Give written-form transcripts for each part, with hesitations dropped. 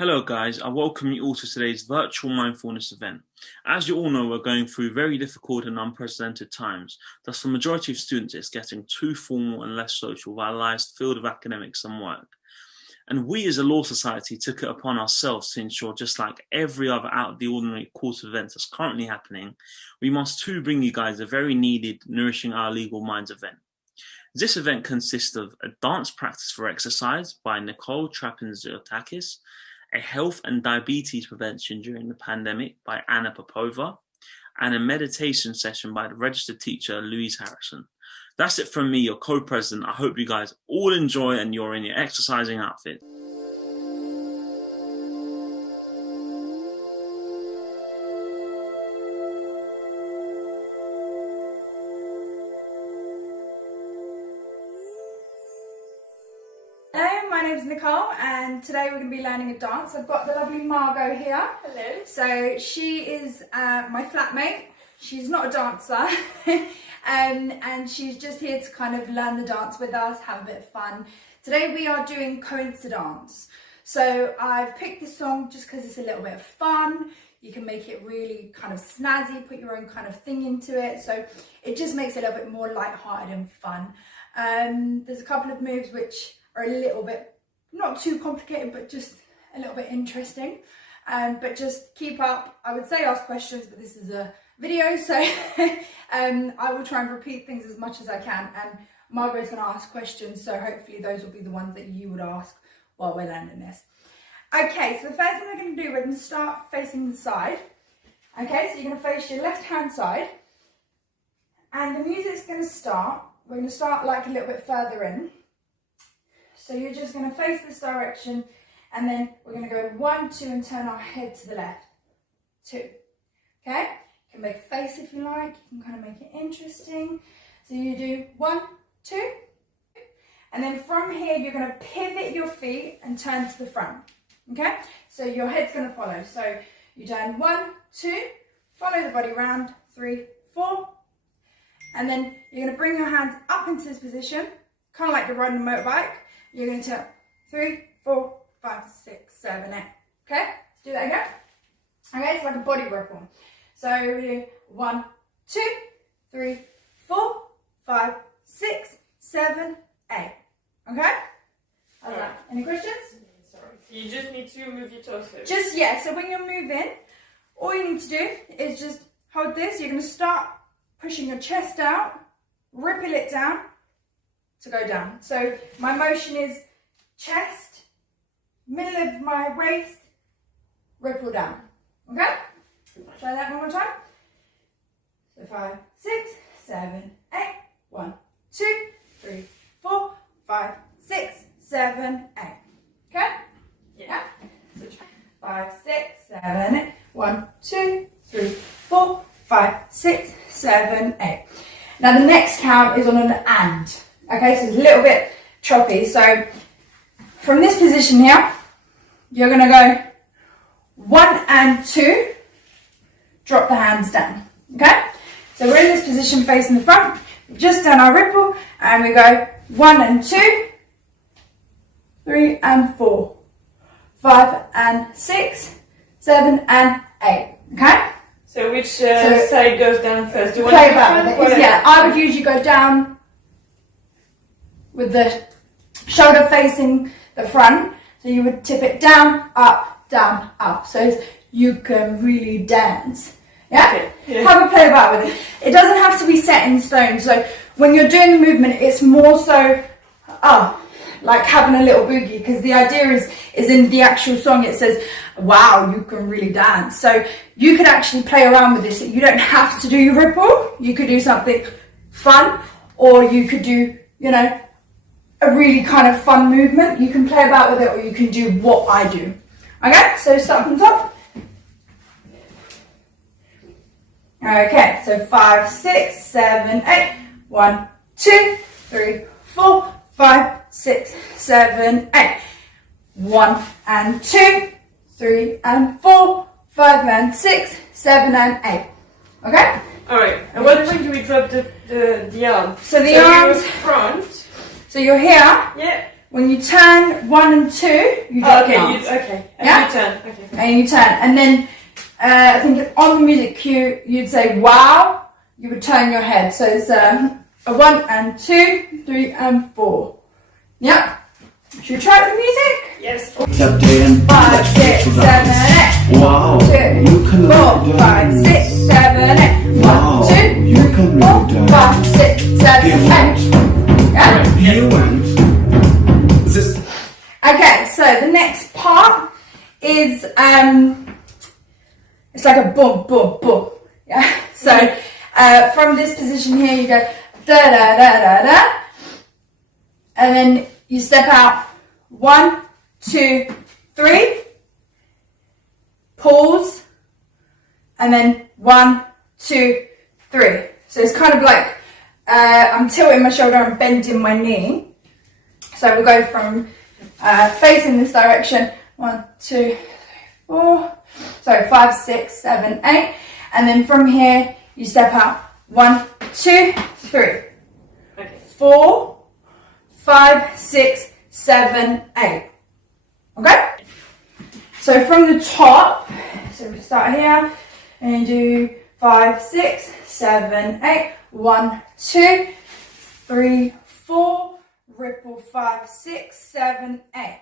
Hello guys, I welcome you all to today's Virtual Mindfulness event. As you all know, we're going through very difficult and unprecedented times. Thus, for the majority of students, it's getting too formal and less social via the live field of academics and work. And we as a law society took it upon ourselves to ensure, just like every other out of the ordinary course of events that's currently happening, we must too bring you guys a very needed Nourishing Our Legal Minds event. This event consists of a dance practice for exercise by Nicole Thrapsaniodakis, a health and diabetes prevention during the pandemic by Popova, and a meditation session by the registered teacher Louise Harrison. That's it from me, your co-president. I hope you guys all enjoy and you're in your exercising outfit. My name is Nicole and today we're going to be learning a dance. I've got the lovely Margot here. Hello. So she is my flatmate. She's not a dancer and she's just here to kind of learn the dance with us, have a bit of fun. Today we are doing Co-President. So I've picked this song just because it's a little bit of fun. You can make it really kind of snazzy, put your own kind of thing into it. So it just makes it a little bit more lighthearted and fun. There's a couple of moves which are a little bit, not too complicated, but just a little bit interesting. But just keep up. I would say ask questions, but this is a video, so I will try and repeat things as much as I can. And Margot's going to ask questions, so hopefully those will be the ones that you would ask while we're learning this. Okay, so the first thing we're going to do, we're going to start facing the side. Okay, so you're going to face your left hand side. And the music's going to start. We're going to start like a little bit further in. So you're just going to face this direction and then we're going to go 1, 2 and turn our head to the left. 2. Okay? You can make a face if you like. You can kind of make it interesting. So you do 1, 2. And then from here you're going to pivot your feet and turn to the front. Okay? So your head's going to follow. So you turn 1, 2, follow the body round, 3, 4. And then you're going to bring your hands up into this position, kind of like you're riding a motorbike. You're going to turn 3, 4, 5, 6, 7, 8. Okay? Let's do that again. Okay, it's like a body ripple. So we do 1, 2, 3, 4, 5, 6, 7, 8. Okay? How's that? Any questions? Sorry. You just need to move your torso. Just, yeah, so when you're moving, all you need to do is just hold this. You're going to start pushing your chest out, ripple it down to go down. So my motion is chest, middle of my waist, ripple down. Okay? Try that one more time. So 5, 6, 7, 8. 1, 2, 3, 4, 5, 6, 7, 8. Okay? Yeah. So 5, 6, 7, 8. 1, 2, 3, 4, 5, 6, 7, 8. Now the next count is on an and. Okay, so it's a little bit choppy. So from this position here, you're going to go 1 and 2, drop the hands down. Okay, so we're in this position facing the front. We've just done our ripple and we go 1 and 2, 3 and 4, 5 and 6, 7 and 8. Okay? So which side goes down first? Do you play about with it. Yeah, I would usually go down with the shoulder facing the front. So you would tip it down, up. So you can really dance. Yeah? Okay. Yeah. Have a play about with it. It doesn't have to be set in stone. So when you're doing the movement, it's more so like having a little boogie, because the idea is in the actual song it says, wow, you can really dance. So you could actually play around with this. You don't have to do your ripple. You could do something fun, or you could do, you know, a really kind of fun movement. You can play about with it, or you can do what I do. Okay, so start from the top. Okay, so 5, 6, 7, 8. 1, 2, 3, 4, 5, 6, 7, 8. 1 and 2, 3 and 4, 5 and 6, 7 and 8. Okay? Alright, and what point do we drop the arm? So the arms front. So you're here. Yeah. When you turn 1 and 2, you don't dance. Okay. And Yeah? you turn. Okay. And you turn. And then I think on the music cue, you'd say wow. You would turn your head. So it's a 1 and 2, 3 and 4. Yeah? Should we try it with the music? Yes. 5, 6, 7, 8. Wow. 2, 4, 5, 6, 7, 8. 1, 2, 3, 4, 5, 6, 7, 8. Yeah? You went. This. Okay, so the next part is it's like a boom, boom, boom. Yeah. So from this position here, you go da da da da da, and then you step out 1, 2, 3, pause, and then 1, 2, 3. So it's kind of like I'm tilting my shoulder and bending my knee. So we'll go from facing this direction, 1, 2, 3, 4, sorry, 5, 6, 7, 8, and then from here you step out 1, 2, 3, Okay. 4, 5, 6, 7, 8. Okay? So from the top, so we start here and do 5, 6, 7, 8, 1, 2, 3, 4, ripple 5, 6, 7, 8.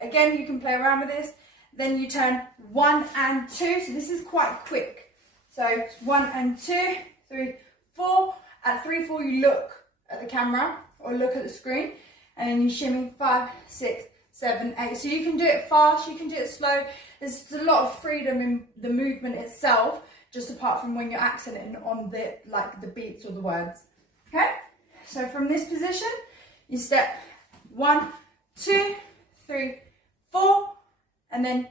Again, you can play around with this. Then you turn 1 and 2. So this is quite quick. So 1 and 2, 3, 4. At 3, 4, you look at the camera or look at the screen, and then you shimmy 5, 6, 7, 8. So you can do it fast, you can do it slow. There's a lot of freedom in the movement itself, just apart from when you're accenting on the beats or the words. Okay? So from this position, you step 1, 2, 3, 4, and then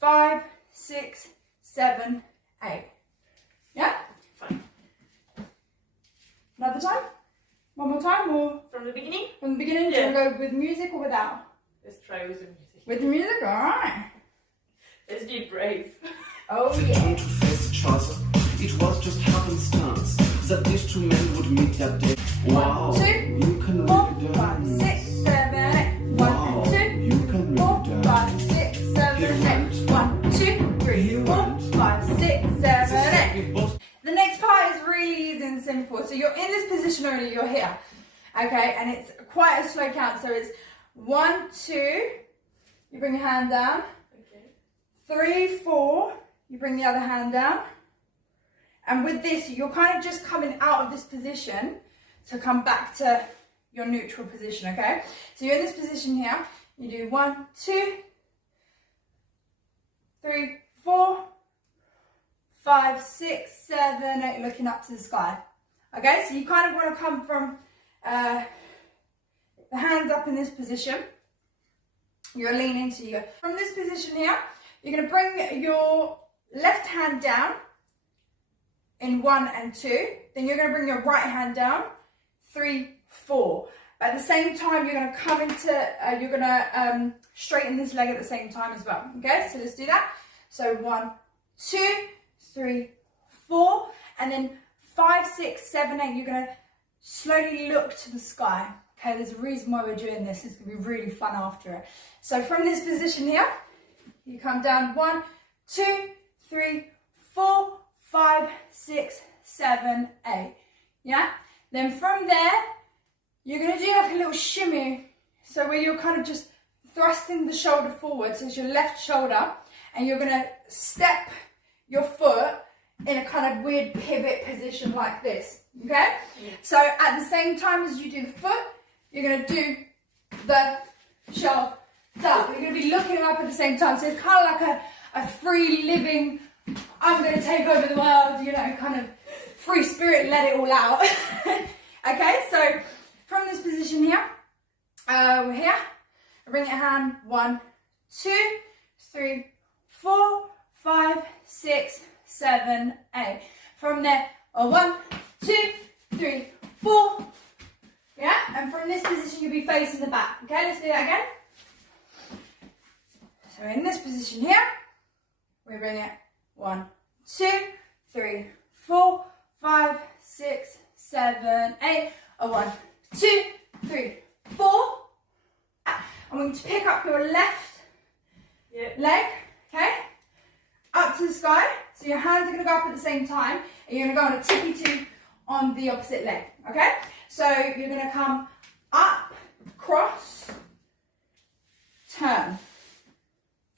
5, 6, 7, 8. Yeah? Fine. Another time? One more time, or From the beginning? from the beginning? Yeah. Do you want to go with music or without? Let's try with the music. With the music? Alright. Let's be brave. Oh They yeah. came to face each other. It was just happenstance that these two men would meet that day. Wow. 2, You can 4, really 5, dance. 6, 7, 8. Wow. 1, 2, You can 4, really 5, dance. 6, 7, 8. 1, 2, 3, 4, 5, 6, 7, 8. We've both The next part is really easy and simple. So you're in this position already, you're here. Okay, and it's quite a slow count. So it's 1, 2, you bring your hand down. Okay. 3, 4, you bring the other hand down. And with this, you're kind of just coming out of this position to come back to your neutral position, okay? So you're in this position here. You do 1, 2, 3, 4, 5, 6, 7, 8, looking up to the sky. Okay, so you kind of want to come from the hands up in this position. You're leaning, so you go from this position here. You're going to bring your left hand down in 1 and 2. Then you're going to bring your right hand down, 3, 4. But at the same time, you're going to come into, you're going to straighten this leg at the same time as well. Okay, so let's do that. So 1, 2, 3, 4, and then 5, 6, 7, 8. You're going to slowly look to the sky. Okay, there's a reason why we're doing this. It's going to be really fun after it. So from this position here, you come down 1, 2, 3, 4, 5, 6, 7, 8. Yeah? Then from there, you're going to do like a little shimmy. So where you're kind of just thrusting the shoulder forward. So it's your left shoulder. And you're going to step your foot in a kind of weird pivot position like this. Okay? Yeah. So at the same time as you do the foot, you're going to do the shoulder. You're going to be looking up at the same time. So it's kind of like a free living, I'm going to take over the world, you know, kind of free spirit, let it all out. Okay, so from this position here, we're here. Bring your hand, 1, 2, 3, 4, 5, 6, 7, 8. From there, 1, 2, 3, 4. Yeah, and from this position, you'll be facing the back. Okay, let's do that again. So in this position here, we bring it 1, 2, 3, 4, 5, 6, 7, 8. 1, 2, 3, 4. I want you to pick up your left leg, okay, up to the sky. So your hands are going to go up at the same time, and you're going to go on a tippy-toe on the opposite leg, okay? So you're going to come up, cross, turn,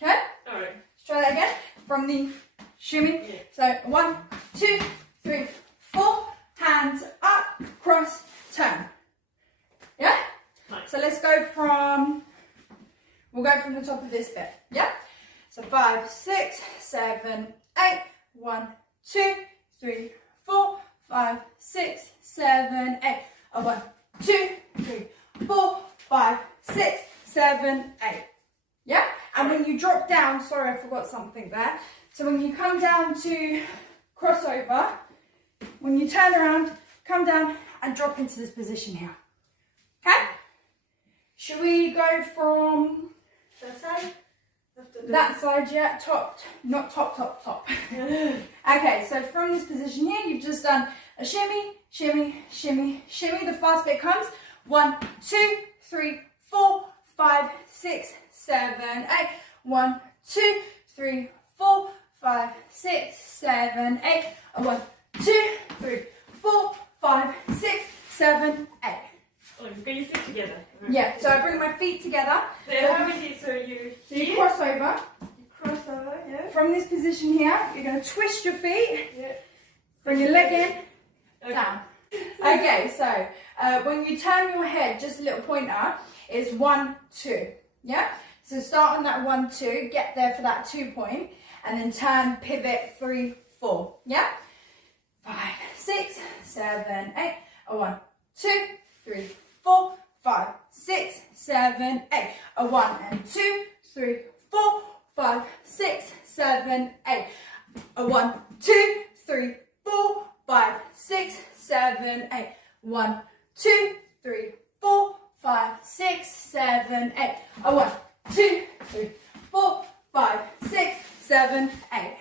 okay? All right. Let's try that again from the shimmy. Yeah. So 1, 2, 3, 4, hands up, cross, turn. Yeah? Nice. So let's go from, we'll go from the top of this bit, yeah? So 5, 6, 7, 8, 1, 2, 3, 4, 5, 6, 7, 8. 1, 2, 3, 4, 5, 6, 7, 8. Yeah? And when you drop down, sorry, I forgot something there. So when you come down to crossover, when you turn around, come down and drop into this position here. Okay? Should we go from That side? that side, yeah? Top, not top, top, top. Okay, so from this position here, you've just done a shimmy, shimmy, shimmy, shimmy. The fast bit comes 1, 2, 3, 4, 5, 6, 7, 8. 1, 2, 3, 4, 5, 6, 7, 8. 1, 2, 3, 4, 5, 6, 7, 8. Oh, you get your feet together. Yeah, so I bring my feet together. So how is it? So You cross over. cross over, yeah? From this position here, you're going to twist your feet, Yeah. bring your leg in, Okay. down. Okay, so when you turn your head, just a little pointer, is 1, 2. Yeah? So start on that 1, 2, get there for that 2 point, and then turn, pivot, 3, 4. Yeah? 5, 6, 7, 8. 1, 2, 3, 4, 5, 6, 7, 8. 1 and 2, 3, 4, 5, 6, 7, 8. 1, 2, 3, 4, 5, 6, 7, 8. 1, 2, 3, 4, 5, 6, 7, 8. 1, 2, 3, 4, 5, 6, 7, 8.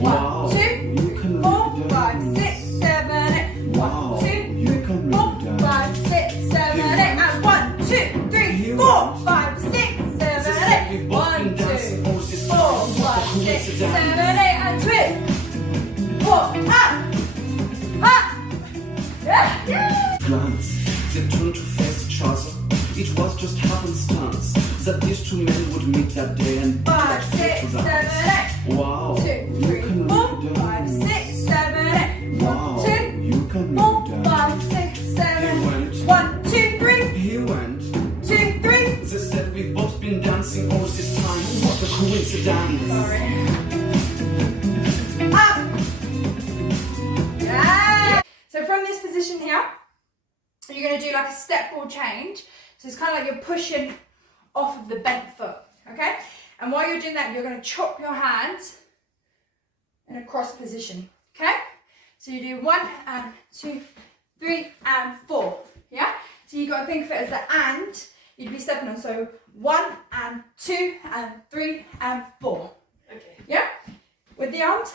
Wow. 1, 2, 4, 5, 6, 7, 8. 1, 2, 3, 4, 5, 6, 7, 8. And 1, 2, 3, 4, 5, 6, 7, 8. 1, 2, 4, 5, 6, 7, 8. And twist. 4, up, up. Yeah. Glance, they turned to face each other. It was just happenstance that these two men would meet that day and 5, 6, 7, 8. Wow. 2, 3, 4, 5, 6, 7, 8. 1, 2, You can 4, move down. 5, 6, 7, He went. 1, 2, 3, He went. 2, 3. They said we've both been dancing all this time. What a coincidence. Sorry. Up. Yeah. So from this position here, you're going to do like a step ball change. So it's kind of like you're pushing off of the bent foot, okay? And while you're doing that, you're going to chop your hands in a cross position, okay? So you do 1 and 2, 3 and 4, yeah? So you got to think of it as the and you'd be stepping on. So 1 and 2 and 3 and 4, Okay. yeah? With the arms,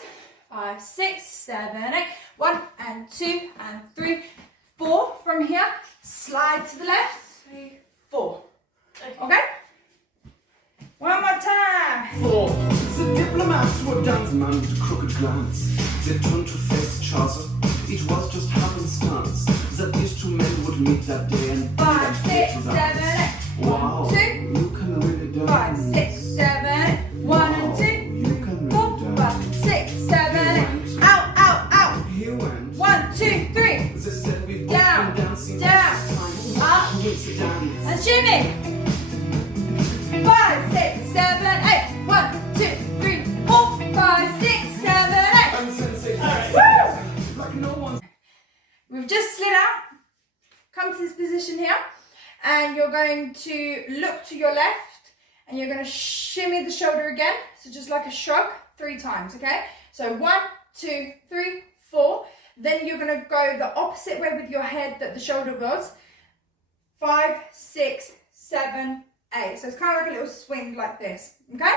5, 6, 7, 8. 1 and 2 and 3, 4. From here, slide to the left, 3, 4. Okay? One more time. 4. The diplomats were done, man with a crooked glance. They turned to face each other. It was just happenstance that these two men would meet that day and 5, 6, 7, 8. Wow. 1, 2, You can really dance. 5, 6, 7, 8. 1 and 2, You can 4, really 5, 6, 7, 8. He Out, out, out. He went. 1, 2, 3. They said we've both Down, been dancing down, all this time. up. Coincidence. And shimmy. 5, 6, 7, 8. 1, 2, 3, 4, 5, 6, 7, 8. I'm sensation. Alright. Like no one's. We've just slid out. Come to this position here. And you're going to look to your left. And you're going to shimmy the shoulder again. So just like a shrug 3 times, okay? So 1, 2, 3, 4. Then you're going to go the opposite way with your head that the shoulder was. 5, 6, 7, 8. So it's kind of like a little swing like this, okay?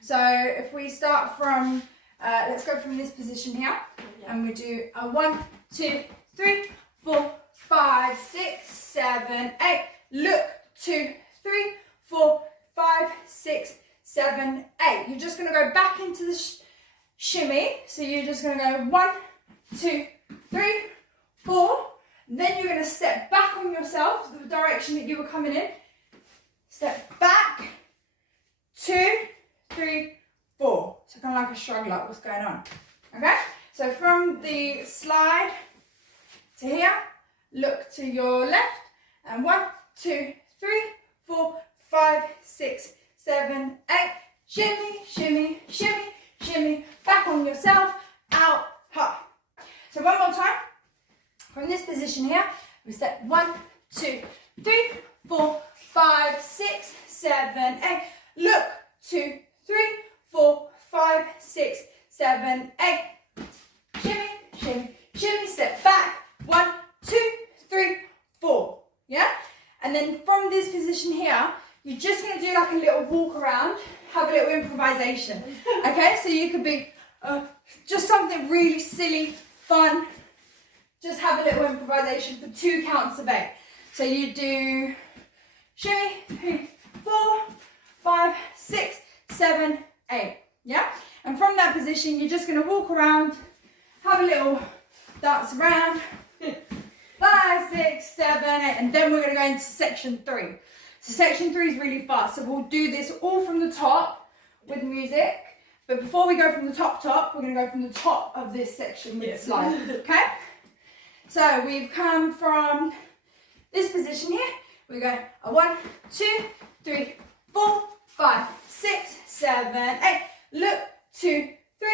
So if we start from, let's go from this position here. And we do a 1, 2, 3, 4, 5, 6, 7, 8. Look, 2, 3, 4, 5, 6, 7, 8. You're just going to go back into the shimmy. So you're just going to go 1, 2, 3, 4. Then you're going to step back on yourself, the direction that you were coming in. Step back, 2, 3, 4. So kind of like a shrug, like what's going on. Okay? So from the slide to here, look to your left, and 1, 2, 3, 4, 5, 6, 7, 8. Shimmy, shimmy, shimmy, shimmy. Back on yourself, out, up. So one more time. From this position here, we step 1, 2, 3, 4, 5, 6, 7, 8. Look, 2, 3, 4, 5, 6, 7, 8. Shimmy, shimmy, shimmy. Step back. 1, 2, 3, 4. Yeah? And then from this position here, you're just going to do like a little walk around, have a little improvisation. Okay? So you could be just something really silly, fun. Just have a little improvisation for 2 counts of 8. So you do shimmy, 3, 4, 5, 6, 7, 8. Yeah? And from that position, you're just going to walk around, have a little dance around. 5, 6, 7, 8. And then we're going to go into section 3. So section 3 is really fast. So we'll do this all from the top with music. But before we go from the top, we're going to go from the top of this section with the slide. Okay? So we've come from this position here. We go 1, 2, 3, 4, 5, 6, 7, 8. Look, 2, 3,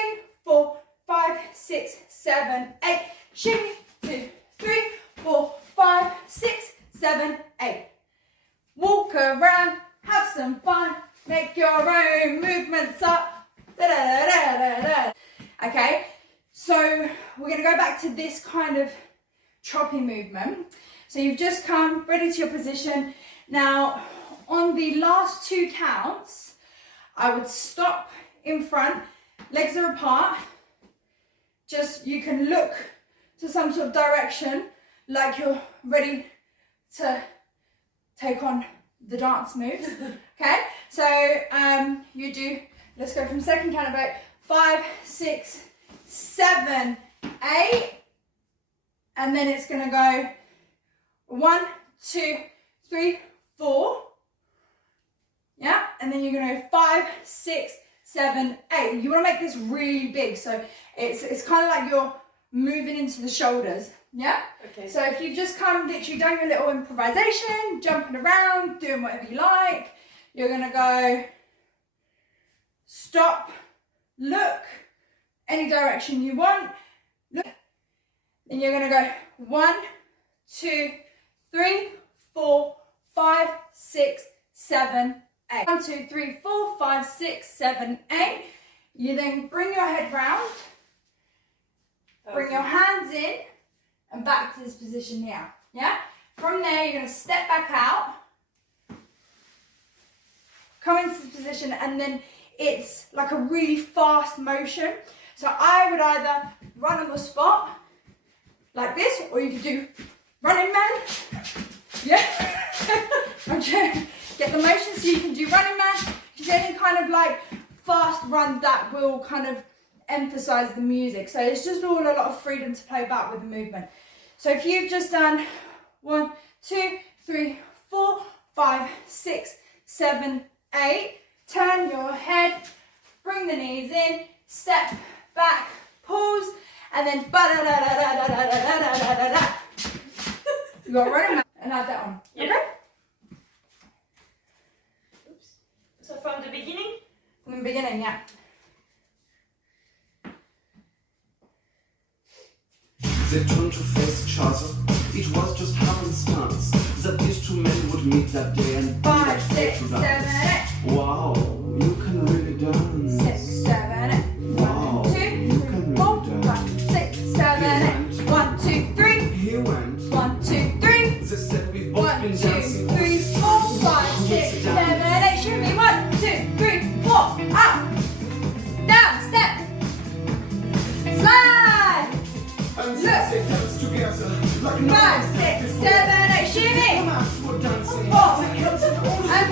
4, 5, 6, 7, 8. Shimmy, 2, 3, 4, 5, 6, 7, 8. Walk around, have some fun, make your own movements up. Da, da, da, da, da. Okay, so we're going to go back to this kind of choppy movement. So you've just come ready to your position. Now, on the last 2 counts, I would stop in front, legs are apart. Just, you can look to some sort of direction like you're ready to take on the dance moves. Okay, so you do, let's go from second count of 8, 5, 6, 7, 8. And then it's going to go 1, 2, 3, 4. Yeah, and then you're going to go 5, 6, 7, 8. You want to make this really big, so it's kind of like you're moving into the shoulders. Yeah? Okay. So if you've just come, literally done your little improvisation, jumping around, doing whatever you like, you're going to go stop, look, any direction you want, look. Then you're going to go 1, 2, 3, 4, 5, 6, 7, 8. 1, 2, 3, 4, 5, 6, 7, 8. You then bring your head round, bring your hands in, and back to this position here. Yeah? From there, you're going to step back out, come into this position, and then it's like a really fast motion. So I would either run on the spot, like this, or you could do running man. Yeah? I'm trying to get the motion so you can do running man. You can do any kind of like fast run that will kind of emphasize the music. So it's just all a lot of freedom to play about with the movement. So if you've just done 1, 2, 3, 4, 5, 6, 7, 8, turn your head, bring the knees in, step back, pause, and then ba-da-da-da-da-da-da-da-da-da-da. You got running man and add that on. Yeah. Okay? Oops. So from the beginning? From the beginning, yeah. They turned to face each other. It was just happenstance that these 2 men would meet that day and 5, 6, 7, 8. Wow, you can really dance. 6, 7, 8. Wow, 1, 2, you can 4, really 5, dance. 6, 7, 8. 1, 2, 3. He went. 1, 2, 3. They said we've both 1, been 2, dancing. 3, 4, 5, 6, 7, 8. Shimmy. 1, 2, 3, 4. Up. Down. Step. Slide. And Look. they danced together like 5, 6, 7, 8. Shimmy. 4. And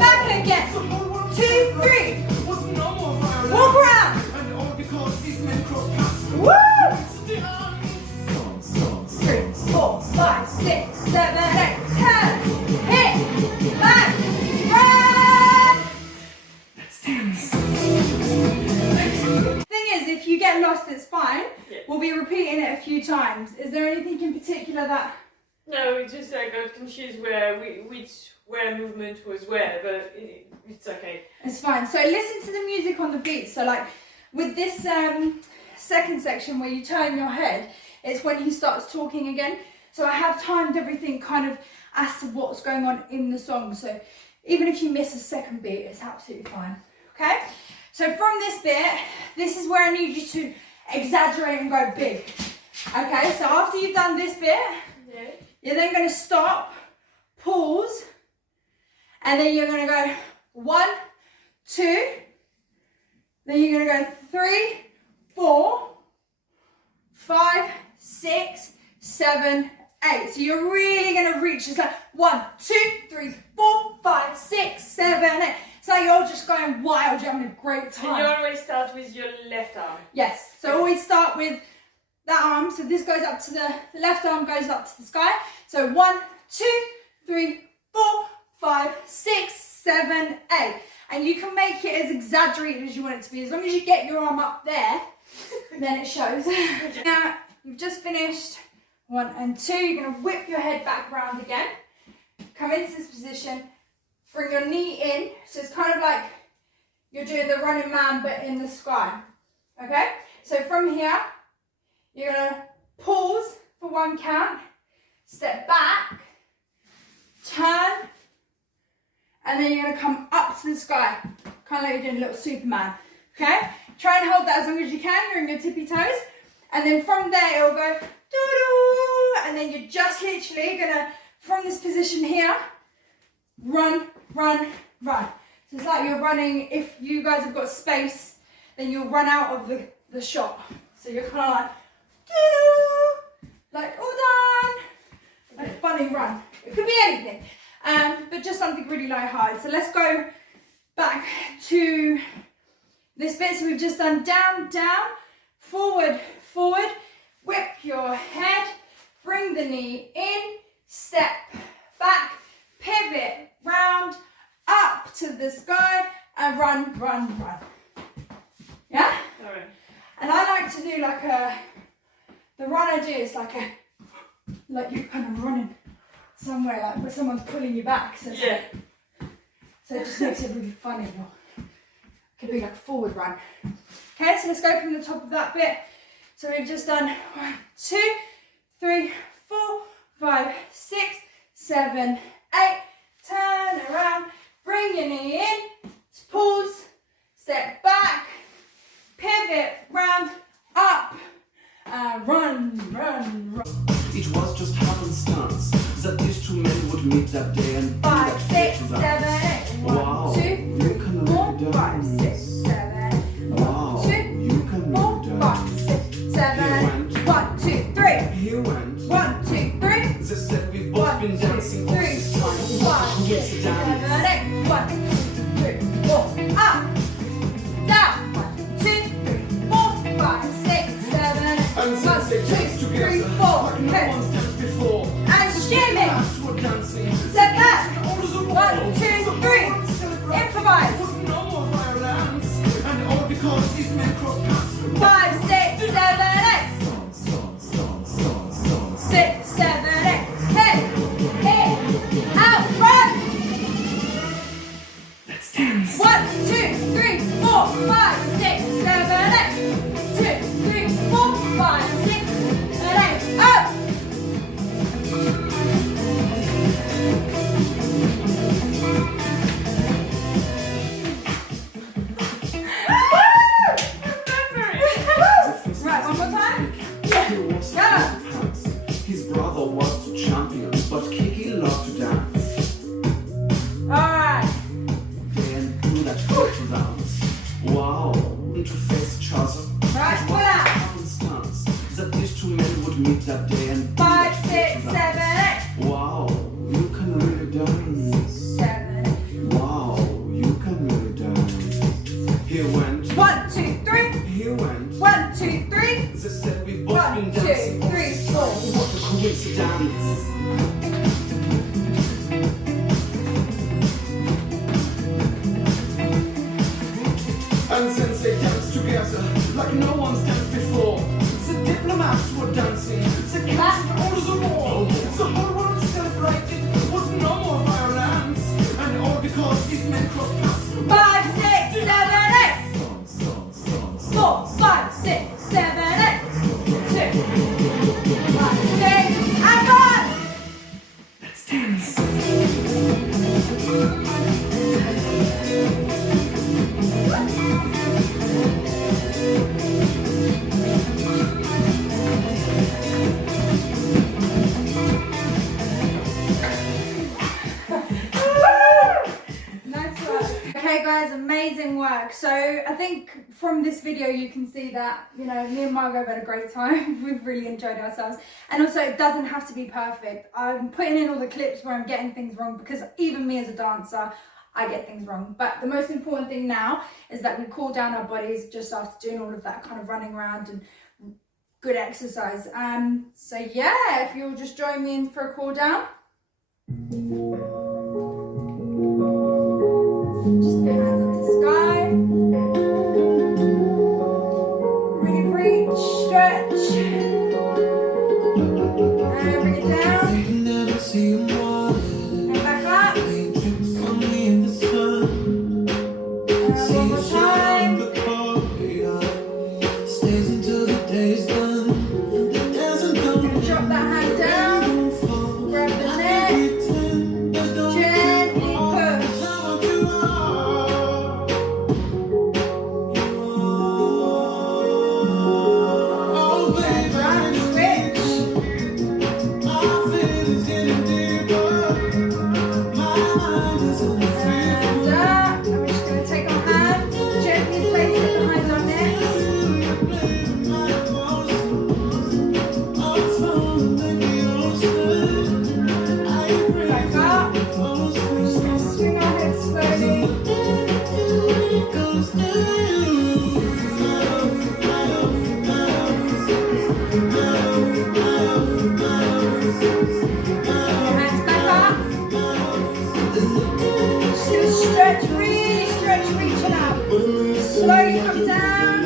be repeating it a few times. Is there anything in particular that... No, it's just I got confused where movement was where, but it's okay. It's fine. So listen to the music on the beat. So like with this second section where you turn your head, it's when he starts talking again. So I have timed everything kind of as to what's going on in the song. So even if you miss a second beat, it's absolutely fine. Okay? So from this bit, this is where I need you to exaggerate and go big. Okay, so after you've done this bit, Yeah. you're then going to stop, pause, and then you're going to go 1, 2, then you're going to go 3, 4, 5, 6, 7, 8. So you're really going to reach, it's like 1, 2, 3, 4, 5, 6, 7, 8. It's like you're just going wild, you're having a great time. And you always start with your left arm. Yes, so always start with that arm. So this goes up to the left arm goes up to the sky. So 1, 2, 3, 4, 5, 6, 7, 8. And you can make it as exaggerated as you want it to be. As long as you get your arm up there, then it shows. Now, you've just finished 1 and 2. You're going to whip your head back around again. Come into this position. Bring your knee in. So it's kind of like you're doing the running man, but in the sky. Okay? So from here, you're going to pause for 1 count. Step back. Turn. And then you're going to come up to the sky. Kind of like you're doing a little Superman. Okay? Try and hold that as long as you can. You're on your tippy toes. And then from there, it'll go doo-doo. And then you're just literally going to, from this position here, run, run, run. So it's like you're running. If you guys have got space, then you'll run out of the shot. So you're kind of like, doo-doo. Like, all done. Like a funny run. It could be anything. But just something really light-hearted. So let's go back to this bit. So we've just done down, down, forward, forward. Whip your head, bring the knee in, step back, pivot, round, up to the sky, and run, run, run. Yeah? All right. And I like to do like the run I do is like you're kind of running somewhere, like where someone's pulling you back. So Yeah. So it just makes it really funny. It could be like a forward run. Okay, so let's go from the top of that bit. So we've just done 1, 2, 3, 4, 5, 6, 7, 8. Turn around, bring your knee in, pause, step back, pivot, round, up, run, run, run. It was just happenstance that these 2 men would meet that day and 5, 6, 7, 8. 1, Wow. 2, You 3, can 4, really 5, dance. 6, 7, 8. Wow. 2, You can 4, really 5, dance. 6, 7, He 8. went. 1, 2, 3. He went. 1, 2, 3. They said we've both 1, been 2, dancing 3, all this time. 5, 6, 7, 8. 1, 2, 3, 4. Up, down. 1, 2, 3, 4, 5, 6, 7, 8. And 1, since they danced 2, together 3, 4. like no Okay. one's danced before. And shimmy. That's what dancing is. Step back. All as a 1, 2, 3. Improvise. No more violence. And all because these men crossed paths. 5, 6, 7, 8. 6, 7, 8. Hey, in, out, run. Let's dance. 1, 2, guys, amazing work. So I think from this video you can see that, you know, me and Margot have had a great time. We've really enjoyed ourselves. And also it doesn't have to be perfect. I'm putting in all the clips where I'm getting things wrong because even me as a dancer, I get things wrong. But the most important thing now is that we cool down our bodies just after doing all of that kind of running around and good exercise. So yeah, if you'll just join me in for a cool down. Just put your hands up to the sky. Really reach, stretch. And bring it down. And back up. One more time. Drop that hand down. Grab the neck. Gently push. Slowly come down,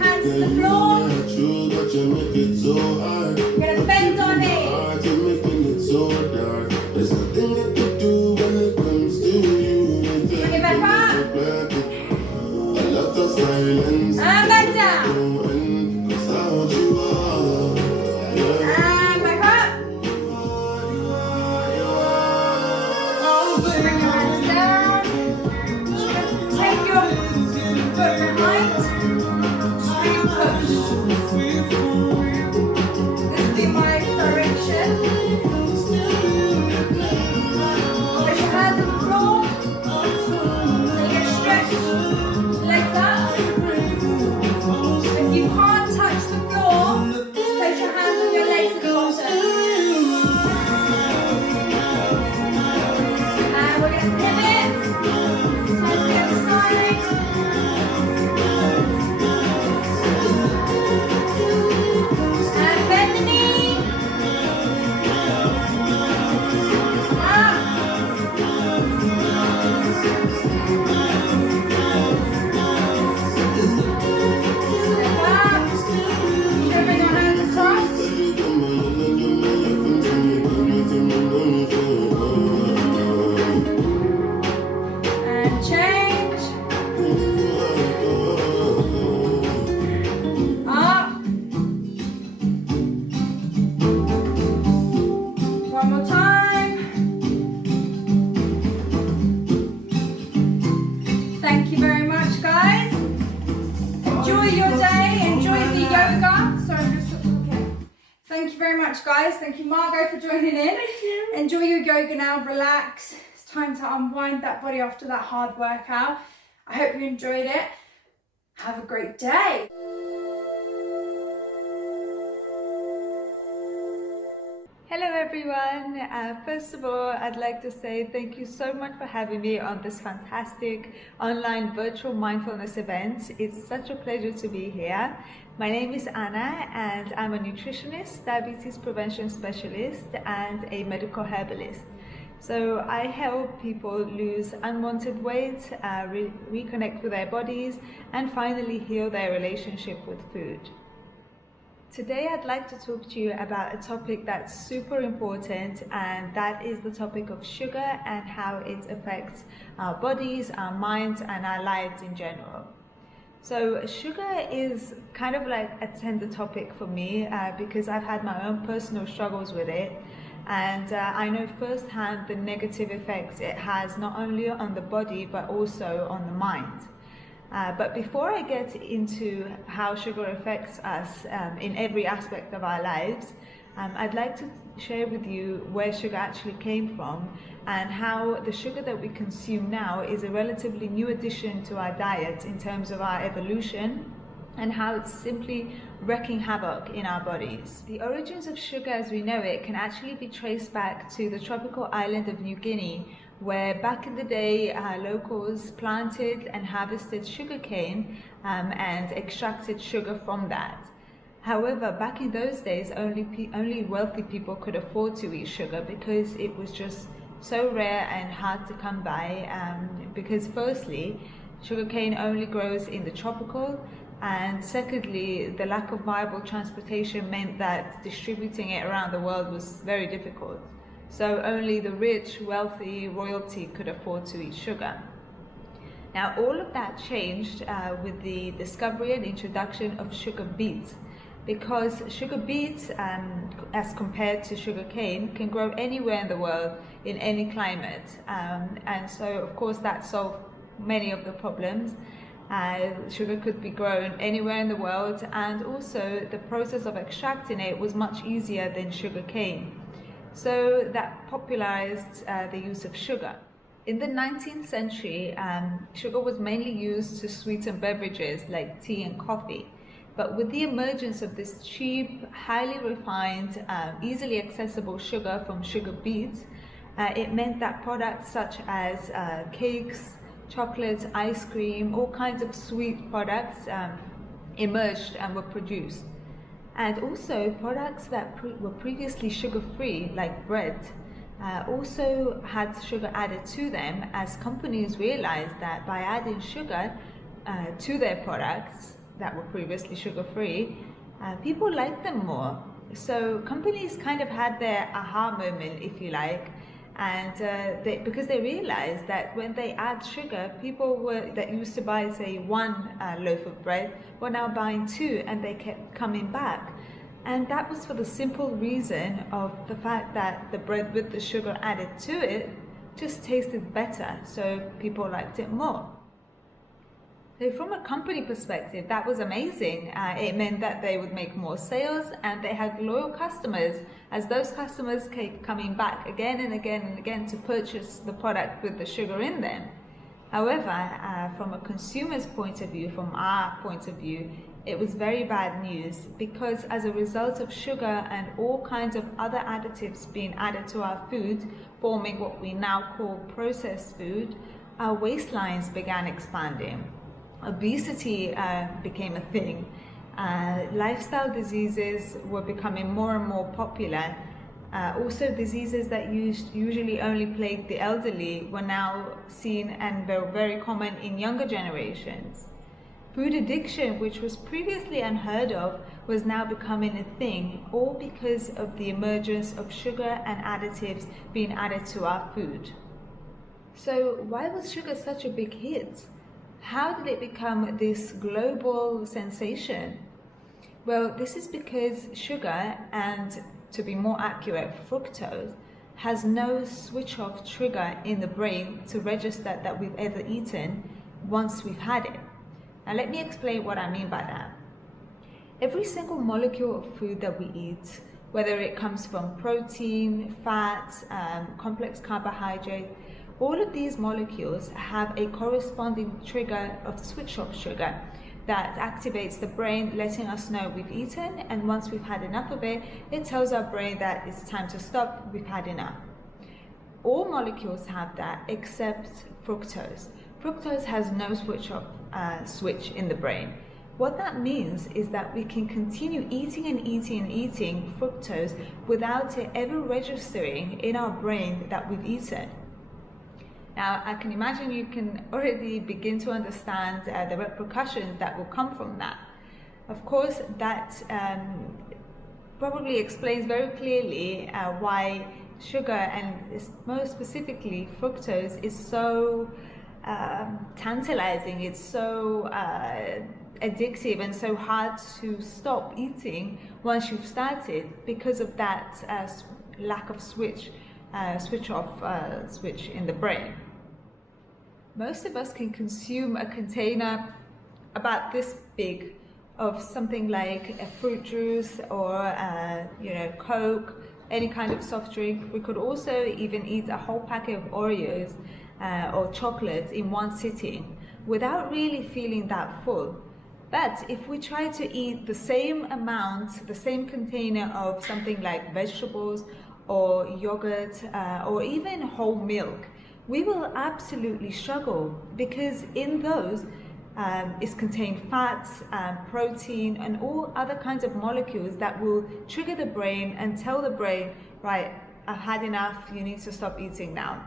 hands to the floor. You're gonna bend on it. Bring it back up. And back down. And back up. Bring your hands down. Take your foot behind, straight push. This will be my direction. Place your hands on the floor. Then you stretch, legs up. If you can't touch the floor, just place your hands on your legs at the bottom. And we're going to pivot. Hands to the other side. And bend the knee. Up. Step up. Should bring your hands across. And change. Up. One more time. Thank you very much, guys. Enjoy your day. Enjoy the yoga. Sorry, I'm just okay. Thank you very much, guys. Thank you, Margot, for joining in. Thank you. Enjoy your yoga now. Relax. It's time to unwind that body after that hard workout. I hope you enjoyed it. Have a great day. Hello everyone. First of all, I'd like to say thank you so much for having me on this fantastic online virtual mindfulness event. It's such a pleasure to be here. My name is Anna and I'm a nutritionist, diabetes prevention specialist and a medical herbalist. So I help people lose unwanted weight, reconnect with their bodies and finally heal their relationship with food. Today I'd like to talk to you about a topic that's super important, and that is the topic of sugar and how it affects our bodies, our minds and our lives in general. So sugar is kind of like a tender topic for me because I've had my own personal struggles with it, and I know firsthand the negative effects it has not only on the body but also on the mind. But before I get into how sugar affects us in every aspect of our lives, I'd like to share with you where sugar actually came from and how the sugar that we consume now is a relatively new addition to our diet in terms of our evolution, and how it's simply wreaking havoc in our bodies. The origins of sugar as we know it can actually be traced back to the tropical island of New Guinea, where back in the day locals planted and harvested sugarcane and extracted sugar from that. However, back in those days, only wealthy people could afford to eat sugar because it was just so rare and hard to come by, because firstly, sugarcane only grows in the tropical, and secondly, the lack of viable transportation meant that distributing it around the world was very difficult. So only the rich, wealthy, royalty could afford to eat sugar. Now all of that changed with the discovery and introduction of sugar beets, because sugar beets, as compared to sugar cane, can grow anywhere in the world in any climate. And so of course that solved many of the problems. Sugar could be grown anywhere in the world, and also the process of extracting it was much easier than sugar cane. So that popularized the use of sugar. In the 19th century, sugar was mainly used to sweeten beverages like tea and coffee. But with the emergence of this cheap, highly refined, easily accessible sugar from sugar beets, it meant that products such as cakes, chocolates, ice cream, all kinds of sweet products emerged and were produced. And also products that were previously sugar-free, like bread, also had sugar added to them, as companies realized that by adding sugar to their products that were previously sugar-free, people liked them more. So companies kind of had their aha moment, if you like, and because they realized that when they add sugar, people that used to buy, say, one loaf of bread were now buying two, and they kept coming back. And that was for the simple reason of the fact that the bread with the sugar added to it just tasted better, so people liked it more. So from a company perspective, that was amazing. It meant that they would make more sales, and they had loyal customers, as those customers kept coming back again and again and again to purchase the product with the sugar in them. However, from a consumer's point of view, from our point of view, it was very bad news, because as a result of sugar and all kinds of other additives being added to our food, forming what we now call processed food, our waistlines began expanding. Obesity became a thing. Lifestyle diseases were becoming more and more popular. Also, diseases that usually only plagued the elderly were now seen and were very common in younger generations. Food addiction, which was previously unheard of, was now becoming a thing, all because of the emergence of sugar and additives being added to our food. So why was sugar such a big hit? How did it become this global sensation? Well, this is because sugar, and to be more accurate, fructose, has no switch-off trigger in the brain to register that we've ever eaten once we've had it. Now let me explain what I mean by that. Every single molecule of food that we eat, whether it comes from protein, fat, complex carbohydrate, all of these molecules have a corresponding trigger of switch-off sugar that activates the brain, letting us know we've eaten, and once we've had enough of it, it tells our brain that it's time to stop, we've had enough. All molecules have that except fructose. Fructose has no switch in the brain. What that means is that we can continue eating and eating and eating fructose without it ever registering in our brain that we've eaten. Now, I can imagine you can already begin to understand the repercussions that will come from that. Of course, that probably explains very clearly why sugar, and most specifically fructose, is so tantalizing, it's so addictive and so hard to stop eating once you've started, because of that lack of switch in the brain. Most of us can consume a container about this big of something like a fruit juice or Coke any kind of soft drink. We could also even eat a whole packet of Oreos or chocolates in one sitting without really feeling that full. But if we try to eat the same amount, the same container of something like vegetables or yogurt or even whole milk, we will absolutely struggle, because in those is contained fats, protein, and all other kinds of molecules that will trigger the brain and tell the brain, right, I've had enough, you need to stop eating now.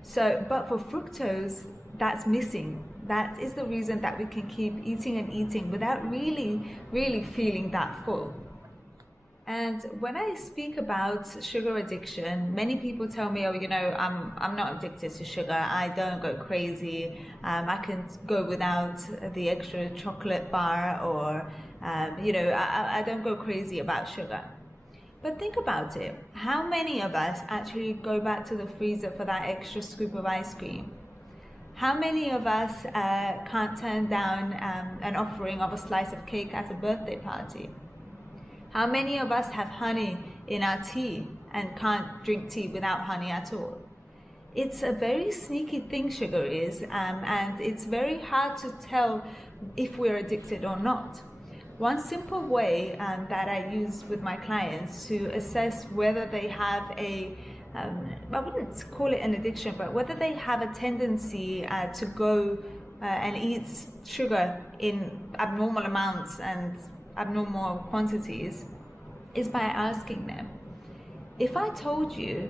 So, but for fructose, that's missing. That is the reason that we can keep eating and eating without really feeling that full. And when I speak about sugar addiction, many people tell me, oh, you know, I'm not addicted to sugar. I don't go crazy. I can go without the extra chocolate bar, or, you know, I don't go crazy about sugar. But think about it. How many of us actually go back to the freezer for that extra scoop of ice cream? How many of us can't turn down an offering of a slice of cake at a birthday party? How many of us have honey in our tea and can't drink tea without honey at all? It's a very sneaky thing, sugar is, and it's very hard to tell if we're addicted or not. One simple way that I use with my clients to assess whether they have I wouldn't call it an addiction, but whether they have a tendency to go and eat sugar in abnormal amounts and abnormal quantities, is by asking them, if I told you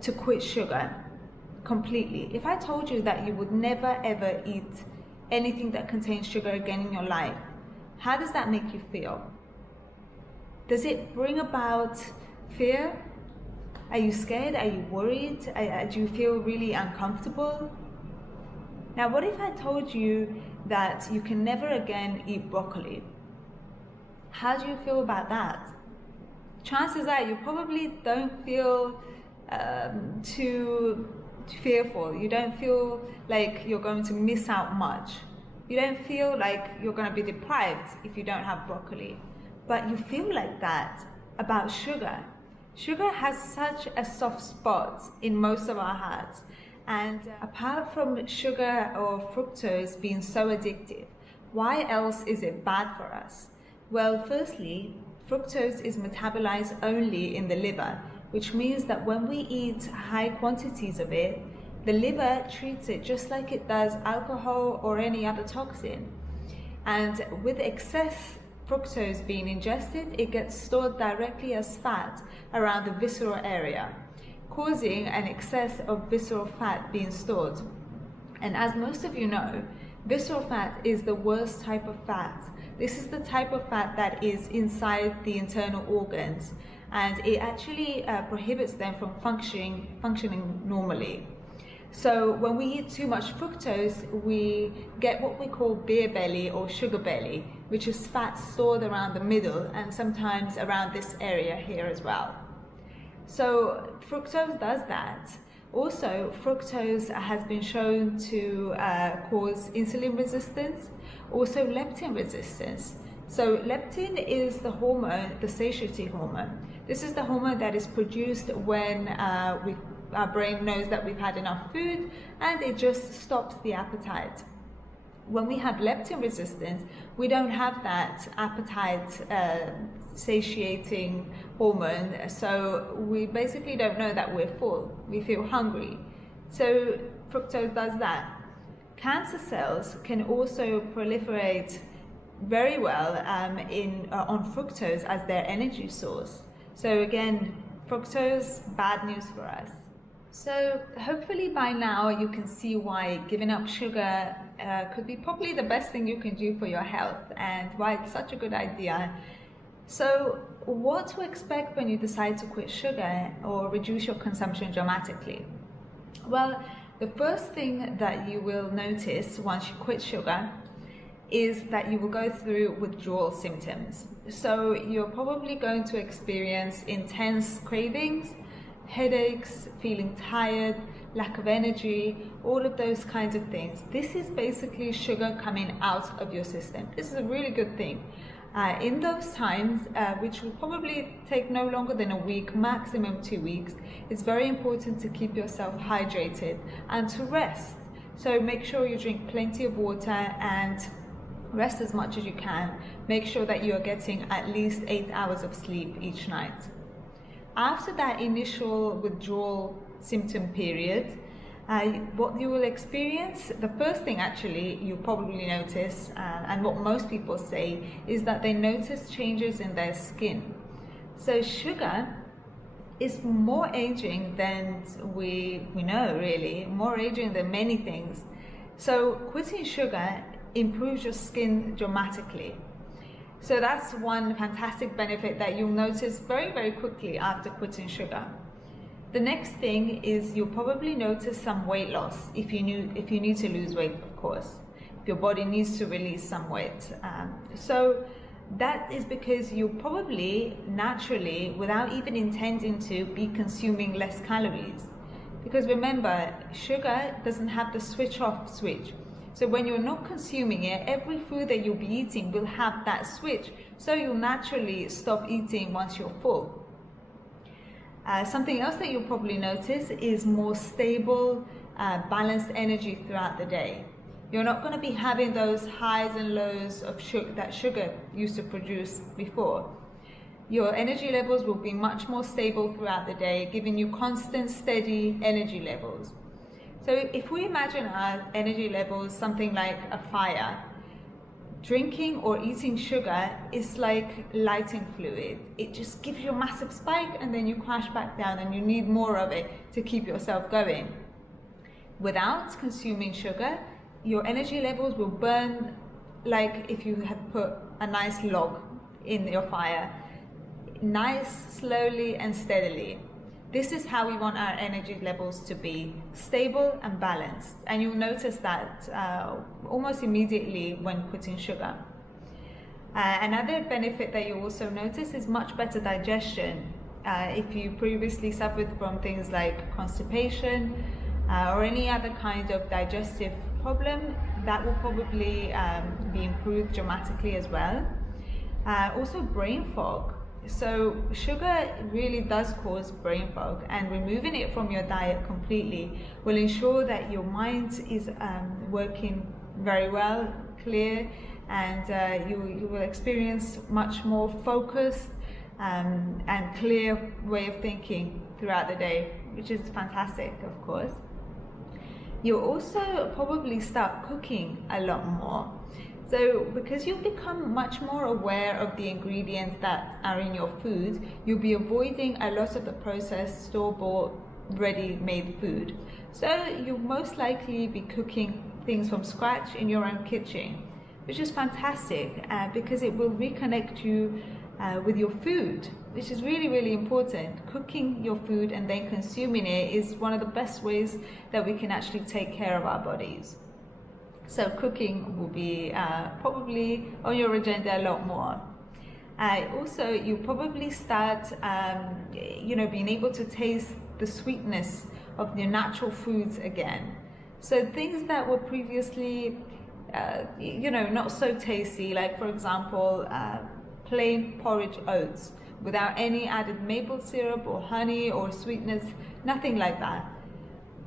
to quit sugar completely, if I told you that you would never ever eat anything that contains sugar again in your life, how does that make you feel? Does it bring about fear? Are you scared? Are you worried? Do you feel really uncomfortable? Now, what if I told you that you can never again eat broccoli? How do you feel about that? Chances are you probably don't feel too fearful. You don't feel like you're going to miss out much. You don't feel like you're going to be deprived if you don't have broccoli. But you feel like that about sugar. Sugar has such a soft spot in most of our hearts. And apart from sugar or fructose being so addictive, why else is it bad for us? Well, firstly, fructose is metabolized only in the liver, which means that when we eat high quantities of it, the liver treats it just like it does alcohol or any other toxin. And with excess fructose being ingested, it gets stored directly as fat around the visceral area, causing an excess of visceral fat being stored. And as most of you know, visceral fat is the worst type of fat. This is the type of fat that is inside the internal organs, and it actually prohibits them from functioning normally. So when we eat too much fructose, we get what we call beer belly or sugar belly, which is fat stored around the middle and sometimes around this area here as well. So fructose does that. Also, fructose has been shown to cause insulin resistance, also leptin resistance. So leptin is the hormone, the satiety hormone. This is the hormone that is produced when our brain knows that we've had enough food, and it just stops the appetite. When we have leptin resistance, we don't have that appetite satiating hormone, so we basically don't know that we're full. We feel hungry. So fructose does that. Cancer cells can also proliferate very well on fructose as their energy source. So again, fructose, bad news for us. So hopefully by now you can see why giving up sugar could be probably the best thing you can do for your health, and why it's such a good idea. So what to expect when you decide to quit sugar or reduce your consumption dramatically? Well, the first thing that you will notice once you quit sugar is that you will go through withdrawal symptoms. So you're probably going to experience intense cravings, headaches, feeling tired, lack of energy, all of those kinds of things. This is basically sugar coming out of your system. This is a really good thing. In those times, which will probably take no longer than a week, maximum 2 weeks, it's very important to keep yourself hydrated and to rest. So make sure you drink plenty of water and rest as much as you can. Make sure that you are getting at least 8 hours of sleep each night. After that initial withdrawal symptom period, what you will experience, the first thing actually you probably notice, and what most people say, is that they notice changes in their skin. So sugar is more aging than we know, really, more aging than many things. So quitting sugar improves your skin dramatically. So that's one fantastic benefit that you'll notice very, very quickly after quitting sugar. The next thing is you'll probably notice some weight loss if you need to lose weight, of course. If your body needs to release some weight. So that is because you'll probably naturally, without even intending to, be consuming less calories. Because remember, sugar doesn't have the switch off switch. So when you're not consuming it, every food that you'll be eating will have that switch. So you'll naturally stop eating once you're full. Something else that you'll probably notice is more stable, balanced energy throughout the day. You're not going to be having those highs and lows of that sugar used to produce before. Your energy levels will be much more stable throughout the day, giving you constant, steady energy levels. So if we imagine our energy levels something like a fire, drinking or eating sugar is like lighting fluid. It just gives you a massive spike and then you crash back down and you need more of it to keep yourself going. Without consuming sugar, your energy levels will burn like if you had put a nice log in your fire. Nice, slowly and steadily. This is how we want our energy levels to be, stable and balanced. And you'll notice that almost immediately when quitting sugar. Another benefit that you also notice is much better digestion. If you previously suffered from things like constipation or any other kind of digestive problem, that will probably be improved dramatically as well. Also brain fog. So sugar really does cause brain fog, and removing it from your diet completely will ensure that your mind is working very well, clear, and you will experience much more focused and clear way of thinking throughout the day, which is fantastic, of course. You'll also probably start cooking a lot more. So because you've become much more aware of the ingredients that are in your food, you'll be avoiding a lot of the processed, store-bought, ready-made food. So you'll most likely be cooking things from scratch in your own kitchen, which is fantastic because it will reconnect you with your food, which is really, really important. Cooking your food and then consuming it is one of the best ways that we can actually take care of our bodies. So cooking will be probably on your agenda a lot more. Also, you probably start, being able to taste the sweetness of your natural foods again. So things that were previously, not so tasty, like for example, plain porridge oats without any added maple syrup or honey or sweetness, nothing like that.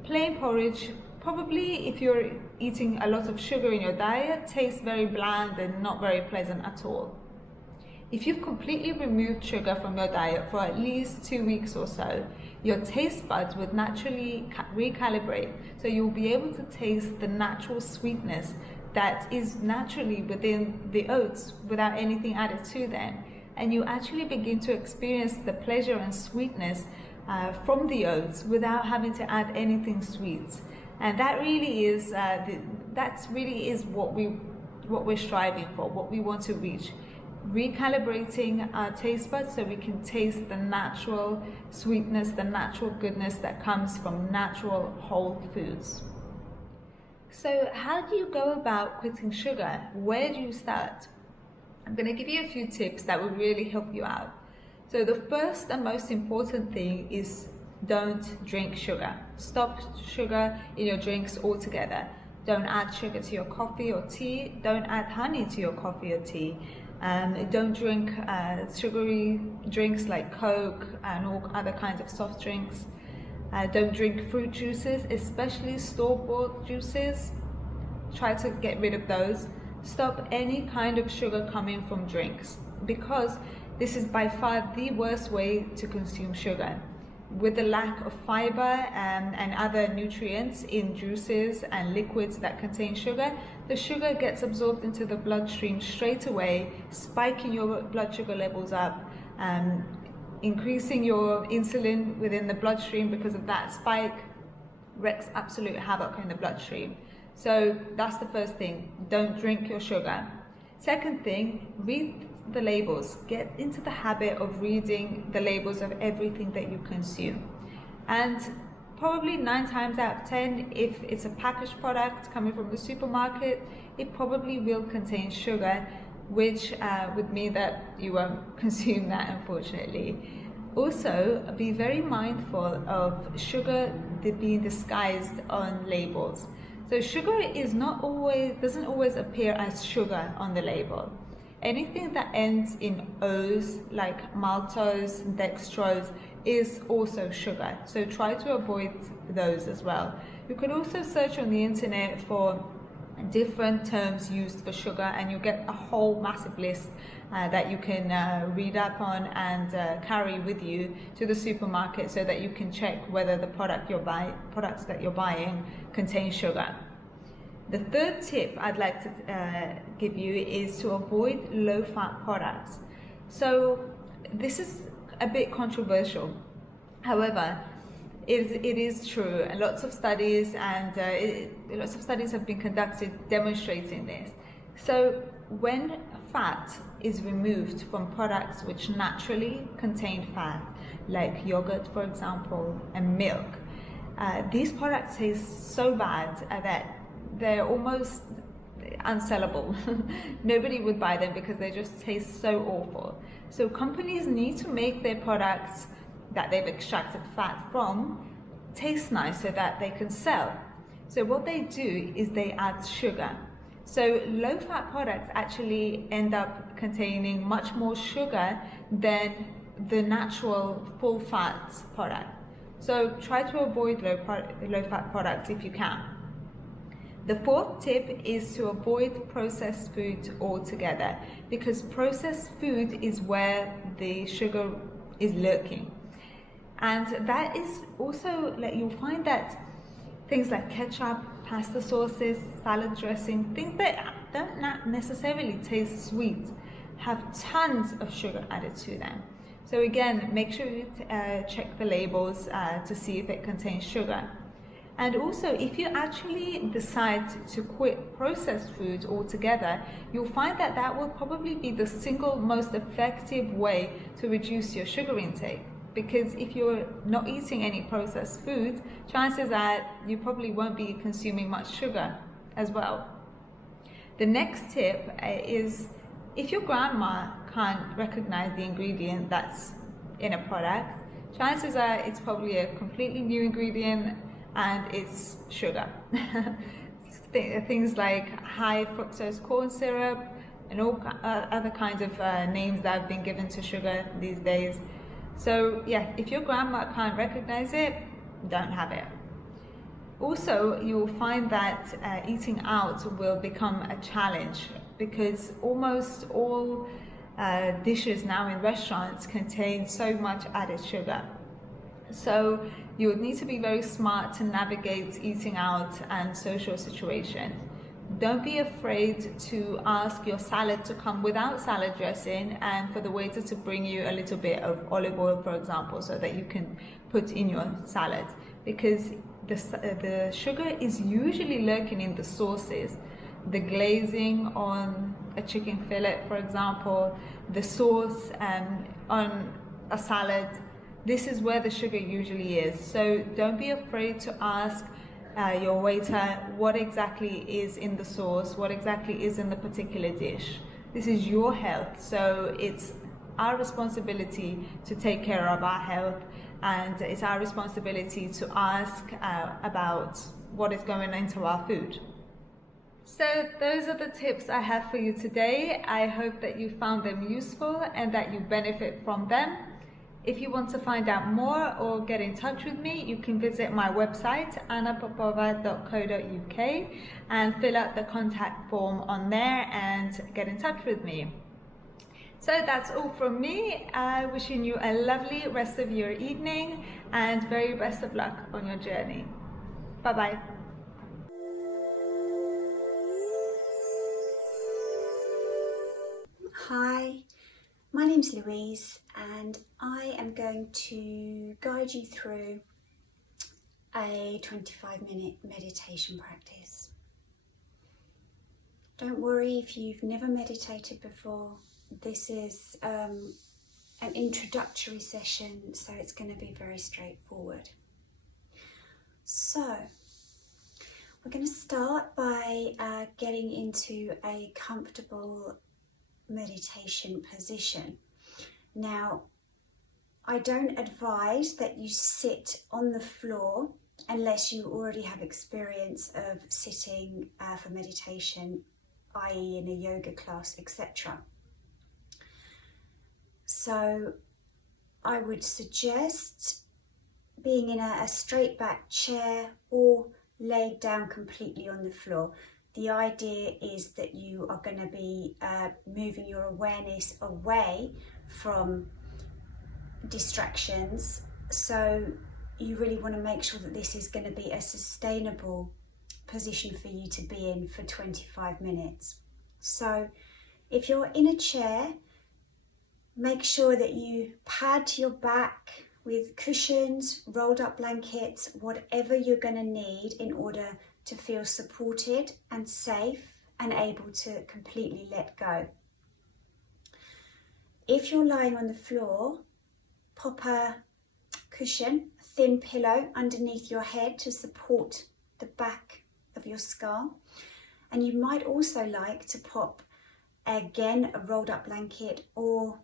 Plain porridge, probably if you're eating a lot of sugar in your diet, tastes very bland and not very pleasant at all. If you've completely removed sugar from your diet for at least 2 weeks or so, your taste buds would naturally recalibrate. So you'll be able to taste the natural sweetness that is naturally within the oats without anything added to them. And you actually begin to experience the pleasure and sweetness from the oats without having to add anything sweet. And that really is what we're striving for, what we want to reach. Recalibrating our taste buds so we can taste the natural sweetness, the natural goodness that comes from natural whole foods. So how do you go about quitting sugar? Where do you start? I'm going to give you a few tips that will really help you out. So the first and most important thing is don't drink sugar. Stop sugar in your drinks altogether. Don't add sugar to your coffee or tea. Don't add honey to your coffee or tea. Don't drink sugary drinks like Coke and all other kinds of soft drinks. Don't drink fruit juices, especially store-bought juices. Try to get rid of those. Stop any kind of sugar coming from drinks, because this is by far the worst way to consume sugar. With the lack of fiber and other nutrients in juices and liquids that contain sugar, the sugar gets absorbed into the bloodstream straight away, spiking your blood sugar levels up, increasing your insulin within the bloodstream because of that spike, wreaks absolute havoc in the bloodstream. So that's the first thing, don't drink your sugar. Second thing, read the labels. Get into the habit of reading the labels of everything that you consume. And probably 9 times out of 10, if it's a packaged product coming from the supermarket, it probably will contain sugar, which would mean that you won't consume that, unfortunately. Also, be very mindful of sugar being disguised on labels. So sugar doesn't always appear as sugar on the label. Anything that ends in O's, like maltose, dextrose, is also sugar. So try to avoid those as well. You could also search on the internet for different terms used for sugar, and you'll get a whole massive list that you can read up on and carry with you to the supermarket, so that you can check whether the products that you're buying contain sugar. The third tip I'd like to give you is to avoid low-fat products. So this is a bit controversial. However, it is true, and lots of studies have been conducted demonstrating this. So when fat is removed from products which naturally contain fat, like yogurt, for example, and milk, these products taste so bad that they're almost unsellable. Nobody would buy them because they just taste so awful. So companies need to make their products that they've extracted fat from taste nice so that they can sell. So what they do is they add sugar. So low-fat products actually end up containing much more sugar than the natural full-fat product. So try to avoid low-fat products if you can. The fourth tip is to avoid processed food altogether, because processed food is where the sugar is lurking. And that is also, you'll find that things like ketchup, pasta sauces, salad dressing, things that don't necessarily taste sweet, have tons of sugar added to them. So again, make sure you check the labels to see if it contains sugar. And also, if you actually decide to quit processed foods altogether, you'll find that that will probably be the single most effective way to reduce your sugar intake. Because if you're not eating any processed foods, chances are you probably won't be consuming much sugar as well. The next tip is, if your grandma can't recognize the ingredient that's in a product, chances are it's probably a completely new ingredient and it's sugar. Things like high fructose corn syrup and all other kinds of names that have been given to sugar these days. So yeah, if your grandma can't recognize it, don't have it. Also, you'll find that eating out will become a challenge, because almost all dishes now in restaurants contain so much added sugar. So you would need to be very smart to navigate eating out and social situations. Don't be afraid to ask your salad to come without salad dressing, and for the waiter to bring you a little bit of olive oil, for example, so that you can put in your salad, because the sugar is usually lurking in the sauces. The glazing on a chicken fillet, for example, the sauce on a salad, this is where the sugar usually is. So don't be afraid to ask your waiter what exactly is in the sauce, what exactly is in the particular dish. This is your health, so it's our responsibility to take care of our health, and it's our responsibility to ask about what is going into our food. So those are the tips I have for you today. I hope that you found them useful and that you benefit from them. If you want to find out more or get in touch with me, you can visit my website popova.co.uk and fill out the contact form on there and get in touch with me. So that's all from me. Wishing you a lovely rest of your evening and very best of luck on your journey. Bye bye. Hi, my name's Louise and I am going to guide you through a 25-minute meditation practice. Don't worry if you've never meditated before. This is an introductory session, so it's going to be very straightforward. So, we're going to start by getting into a comfortable meditation position. Now, I don't advise that you sit on the floor unless you already have experience of sitting for meditation, i.e. in a yoga class, etc. So I would suggest being in a straight back chair or laid down completely on the floor. The idea is that you are going to be moving your awareness away from distractions. So you really want to make sure that this is going to be a sustainable position for you to be in for 25 minutes. So if you're in a chair, make sure that you pad your back with cushions, rolled up blankets, whatever you're going to need in order to feel supported and safe and able to completely let go. If you're lying on the floor, pop a cushion, a thin pillow underneath your head to support the back of your skull. And you might also like to pop, again, a rolled up blanket or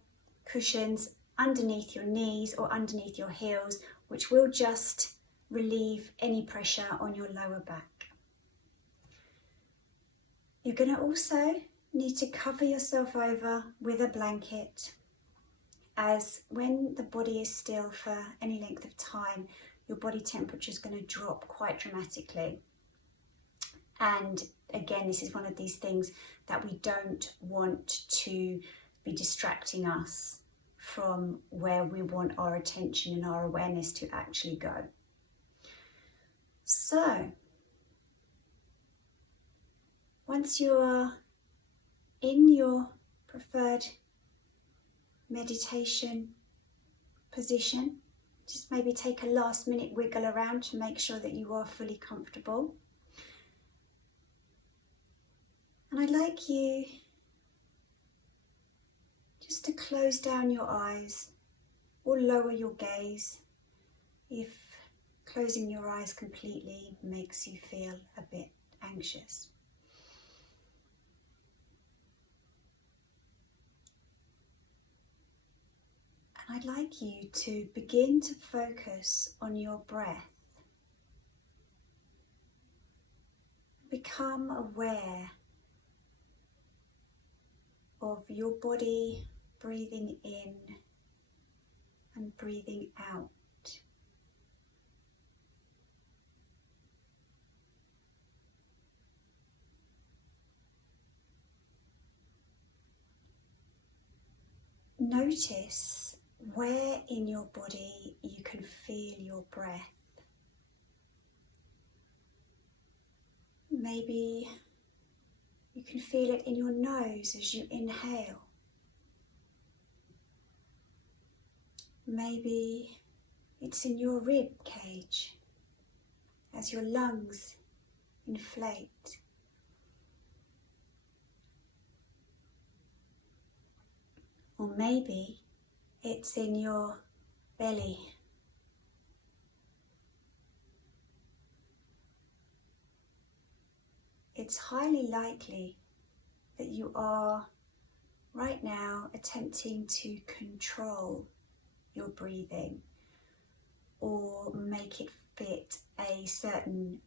cushions underneath your knees or underneath your heels, which will just relieve any pressure on your lower back. You're going to also need to cover yourself over with a blanket, as when the body is still for any length of time, your body temperature is going to drop quite dramatically. And again, this is one of these things that we don't want to be distracting us from where we want our attention and our awareness to actually go. So, once you're in your preferred meditation position, just maybe take a last minute wiggle around to make sure that you are fully comfortable. And I'd like you just to close down your eyes or lower your gaze if closing your eyes completely makes you feel a bit anxious. And I'd like you to begin to focus on your breath. Become aware of your body breathing in and breathing out. Notice where in your body you can feel your breath. Maybe you can feel it in your nose as you inhale. Maybe it's in your rib cage as your lungs inflate. Or maybe it's in your belly. It's highly likely that you are right now attempting to control your breathing or make it fit a certain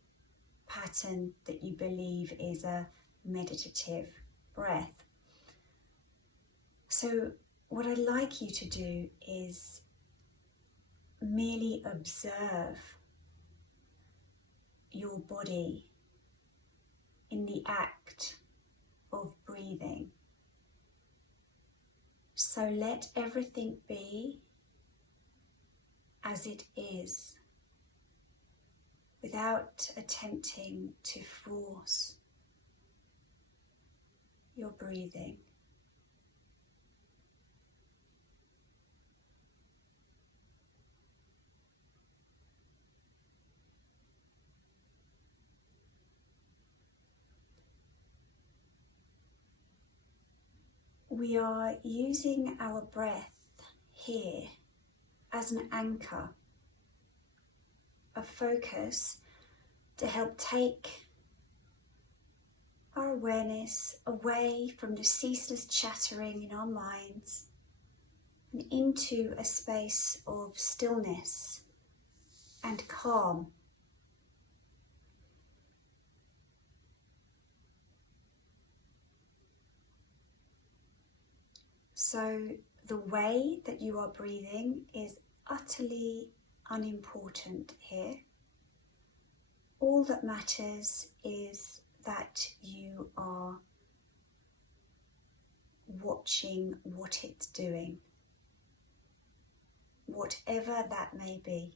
pattern that you believe is a meditative breath. So what I'd like you to do is merely observe your body in the act of breathing. So let everything be as it is, without attempting to force your breathing. We are using our breath here as an anchor, a focus to help take our awareness away from the ceaseless chattering in our minds and into a space of stillness and calm. So the way that you are breathing is utterly unimportant here. All that matters is that you are watching what it's doing, whatever that may be.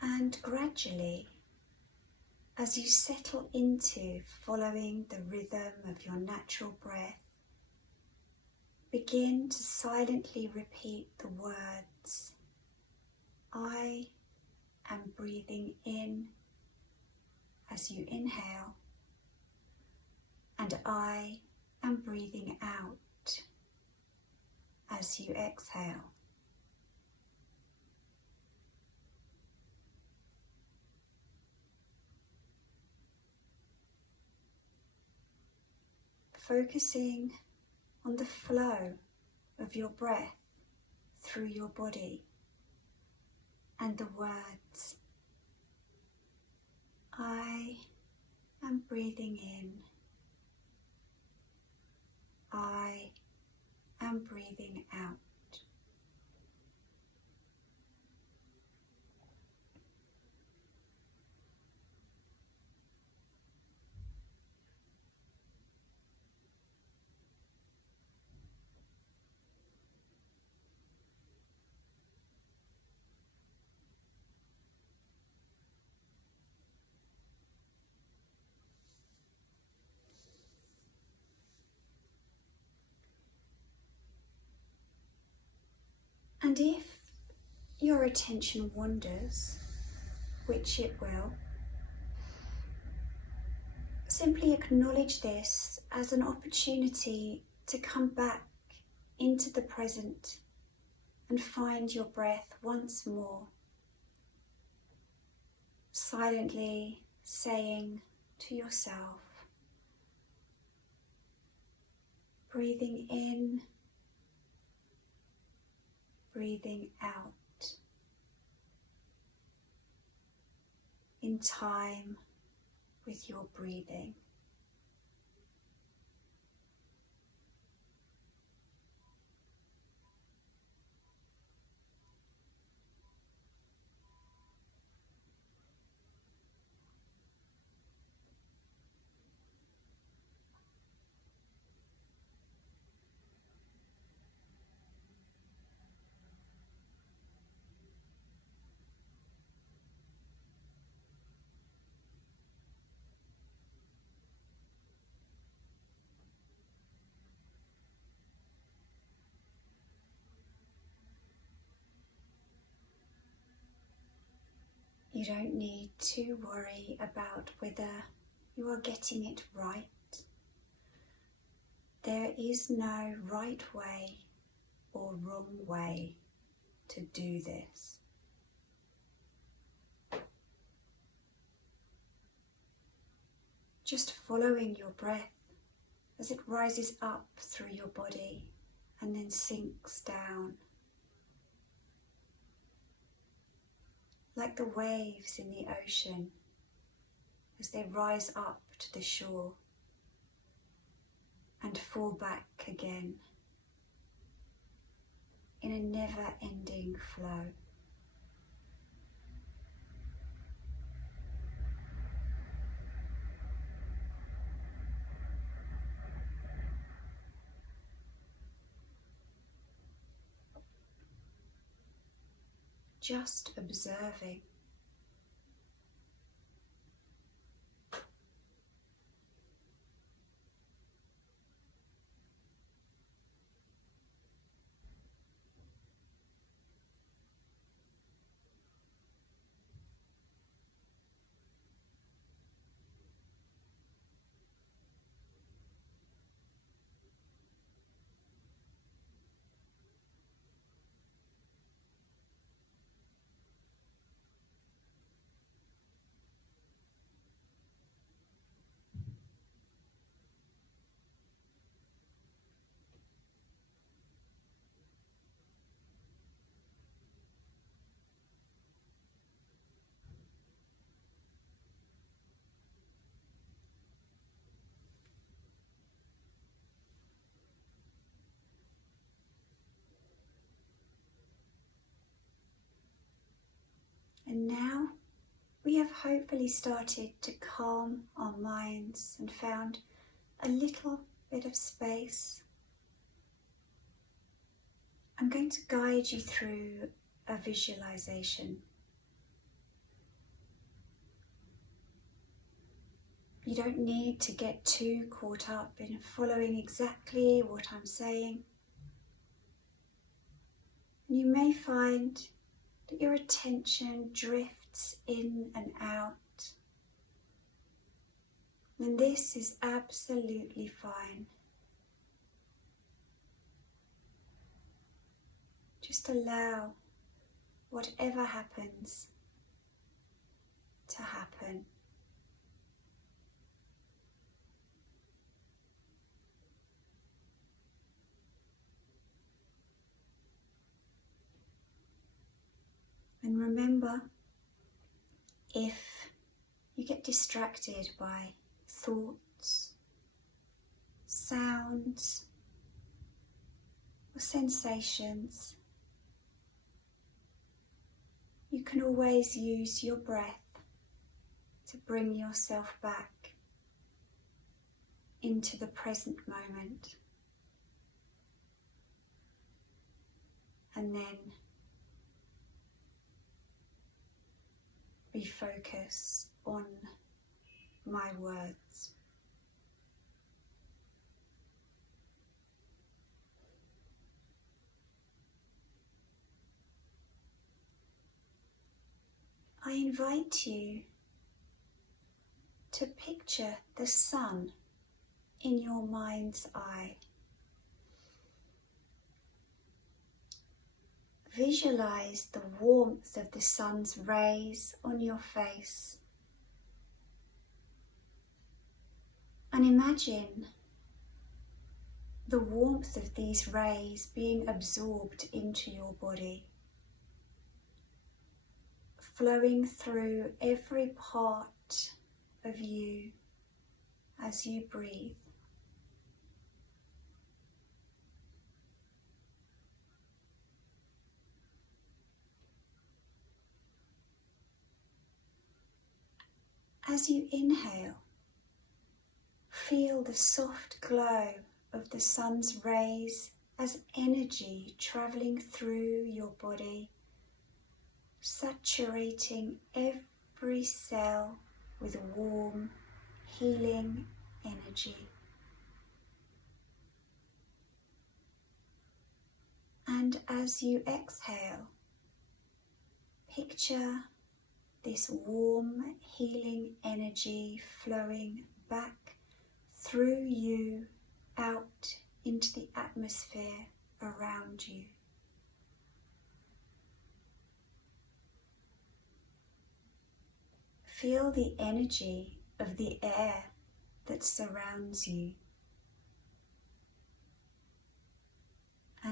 And gradually, as you settle into following the rhythm of your natural breath, begin to silently repeat the words, I am breathing in as you inhale, and I am breathing out as you exhale. Focusing on the flow of your breath through your body and the words, I am breathing in, I am breathing out. And if your attention wanders, which it will, simply acknowledge this as an opportunity to come back into the present and find your breath once more, silently saying to yourself, breathing in, breathing out, in time with your breathing. You don't need to worry about whether you are getting it right. There is no right way or wrong way to do this. Just following your breath as it rises up through your body and then sinks down, like the waves in the ocean as they rise up to the shore and fall back again in a never-ending flow. Just observing. And now we have hopefully started to calm our minds and found a little bit of space. I'm going to guide you through a visualization. You don't need to get too caught up in following exactly what I'm saying. You may find that your attention drifts in and out, and this is absolutely fine. Just allow whatever happens to happen. And remember, if you get distracted by thoughts, sounds, or sensations, you can always use your breath to bring yourself back into the present moment. And then refocus on my words. I invite you to picture the sun in your mind's eye. Visualize the warmth of the sun's rays on your face. And imagine the warmth of these rays being absorbed into your body, flowing through every part of you as you breathe. As you inhale, feel the soft glow of the sun's rays as energy traveling through your body, saturating every cell with warm, healing energy. And as you exhale, picture this warm, healing energy flowing back through you out into the atmosphere around you. Feel the energy of the air that surrounds you.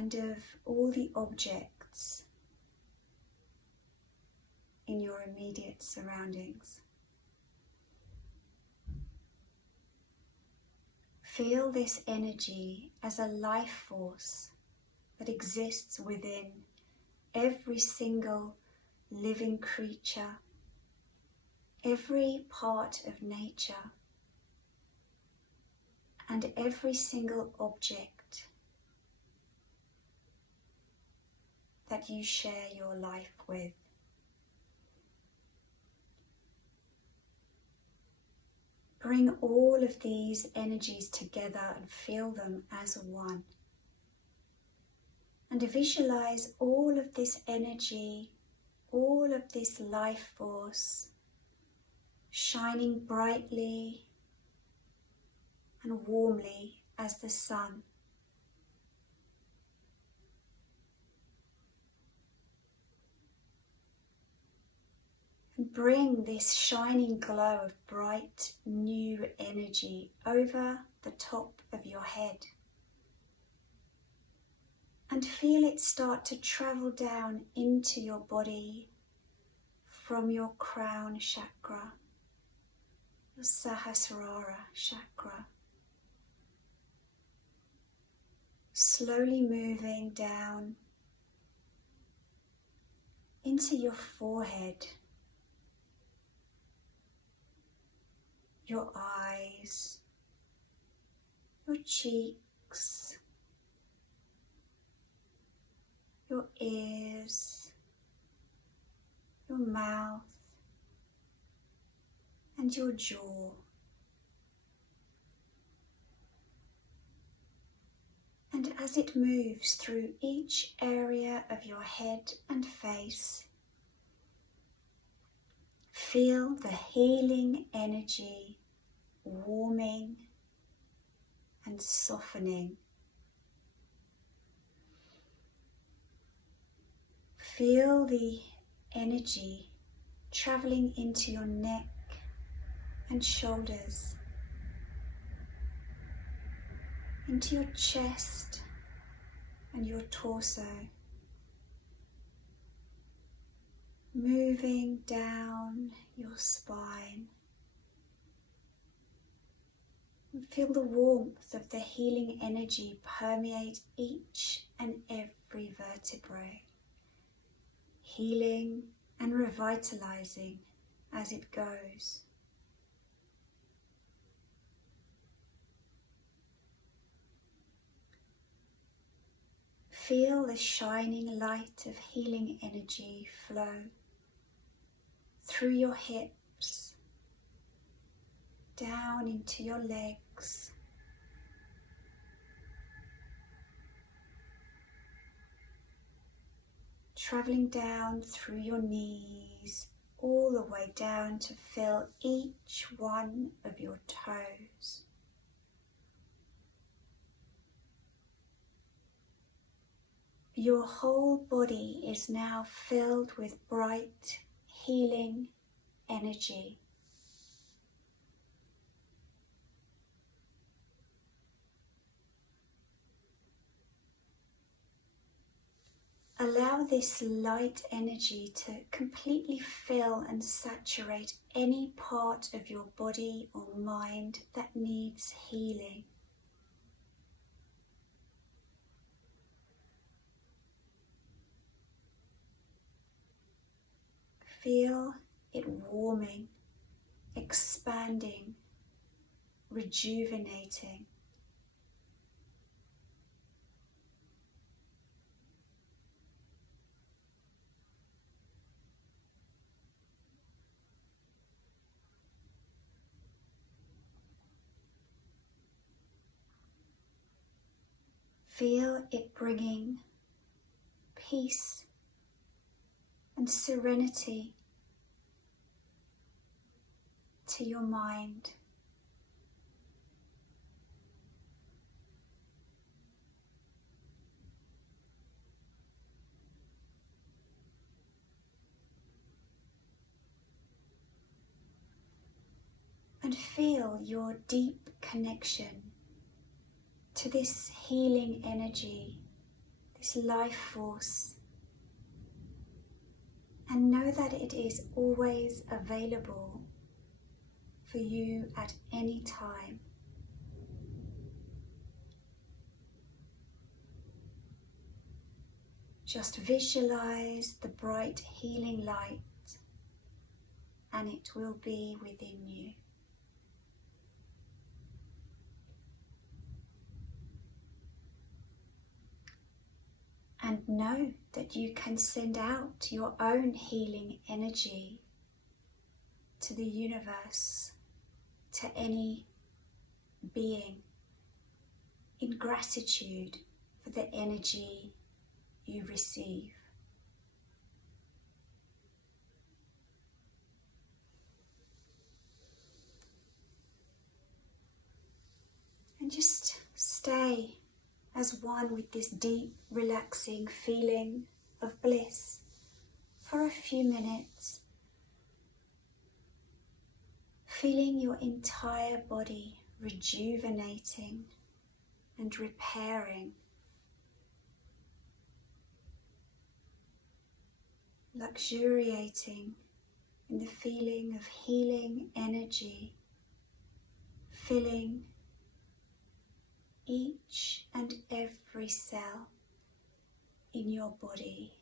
and of all the objects in your immediate surroundings. Feel this energy as a life force that exists within every single living creature, every part of nature, and every single object that you share your life with. Bring all of these energies together and feel them as one. And visualize all of this energy, all of this life force shining brightly and warmly as the sun. And bring this shining glow of bright new energy over the top of your head. And feel it start to travel down into your body from your crown chakra, your Sahasrara chakra. Slowly moving down into your forehead, your eyes, your cheeks, your ears, your mouth, and your jaw. And as it moves through each area of your head and face, feel the healing energy warming and softening. Feel the energy traveling into your neck and shoulders, into your chest and your torso, moving down your spine. And feel the warmth of the healing energy permeate each and every vertebrae, healing and revitalizing as it goes. Feel the shining light of healing energy flow through your hips, down into your legs, traveling down through your knees, all the way down to fill each one of your toes. Your whole body is now filled with bright, healing energy. Allow this light energy to completely fill and saturate any part of your body or mind that needs healing. Feel it warming, expanding, rejuvenating. Feel it bringing peace and serenity to your mind. And feel your deep connection to this healing energy, this life force, and know that it is always available for you at any time. Just visualize the bright healing light, and it will be within you. And know that you can send out your own healing energy to the universe, to any being, in gratitude for the energy you receive. And just stay as one with this deep, relaxing feeling of bliss for a few minutes, feeling your entire body rejuvenating and repairing, luxuriating in the feeling of healing energy, filling each and every cell in your body.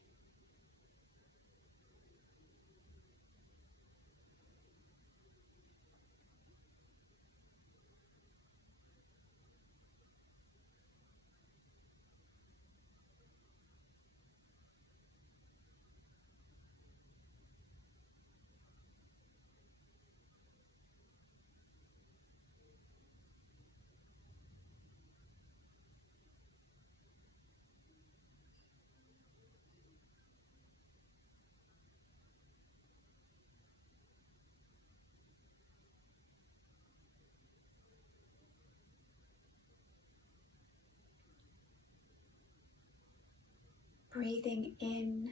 Breathing in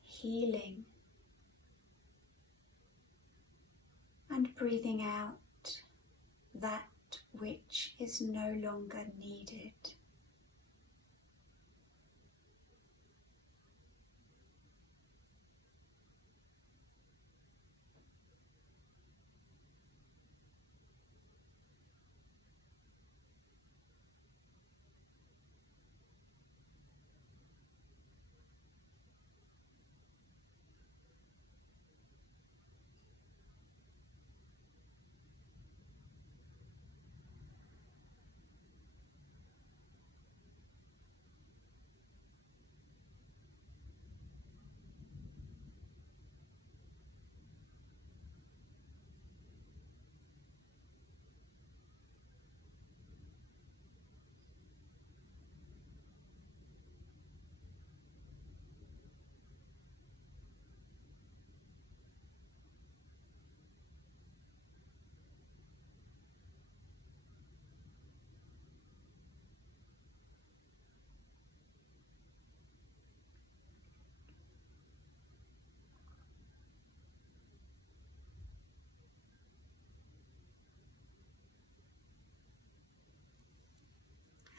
healing and breathing out that which is no longer needed.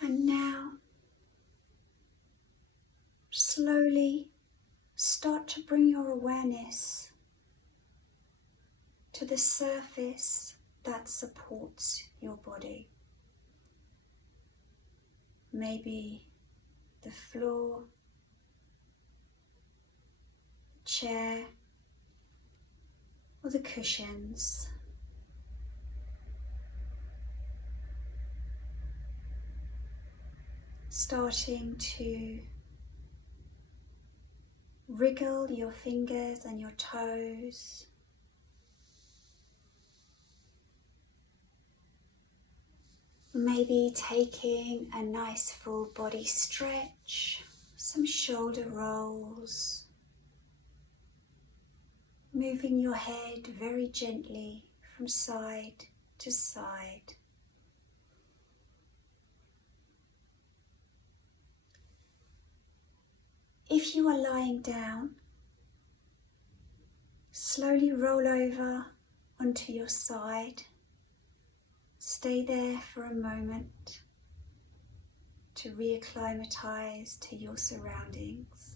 And now, slowly start to bring your awareness to the surface that supports your body. Maybe the floor, chair, or the cushions. Starting to wriggle your fingers and your toes. Maybe taking a nice full body stretch, some shoulder rolls. Moving your head very gently from side to side. If you are lying down, slowly roll over onto your side. Stay there for a moment to reacclimatise to your surroundings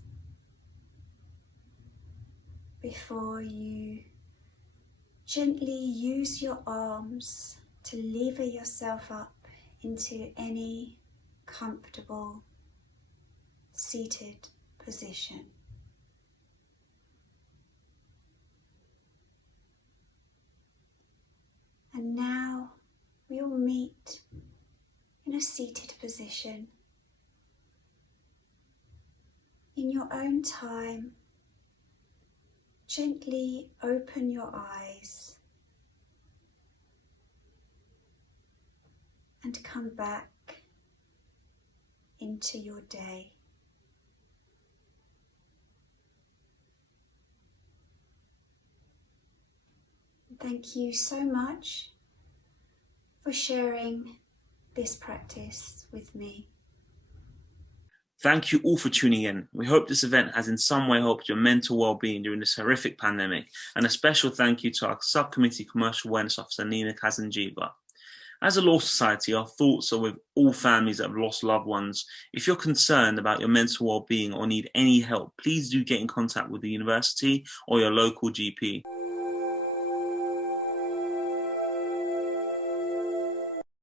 before you gently use your arms to lever yourself up into any comfortable seated position. And now we'll meet in a seated position. In your own time, gently open your eyes and come back into your day. Thank you so much for sharing this practice with me. Thank you all for tuning in. We hope this event has in some way helped your mental well-being during this horrific pandemic, and a special thank you to our Subcommittee Commercial Awareness Officer, Nina Kazanjiba. As a Law Society, our thoughts are with all families that have lost loved ones. If you're concerned about your mental well-being or need any help, please do get in contact with the university or your local GP.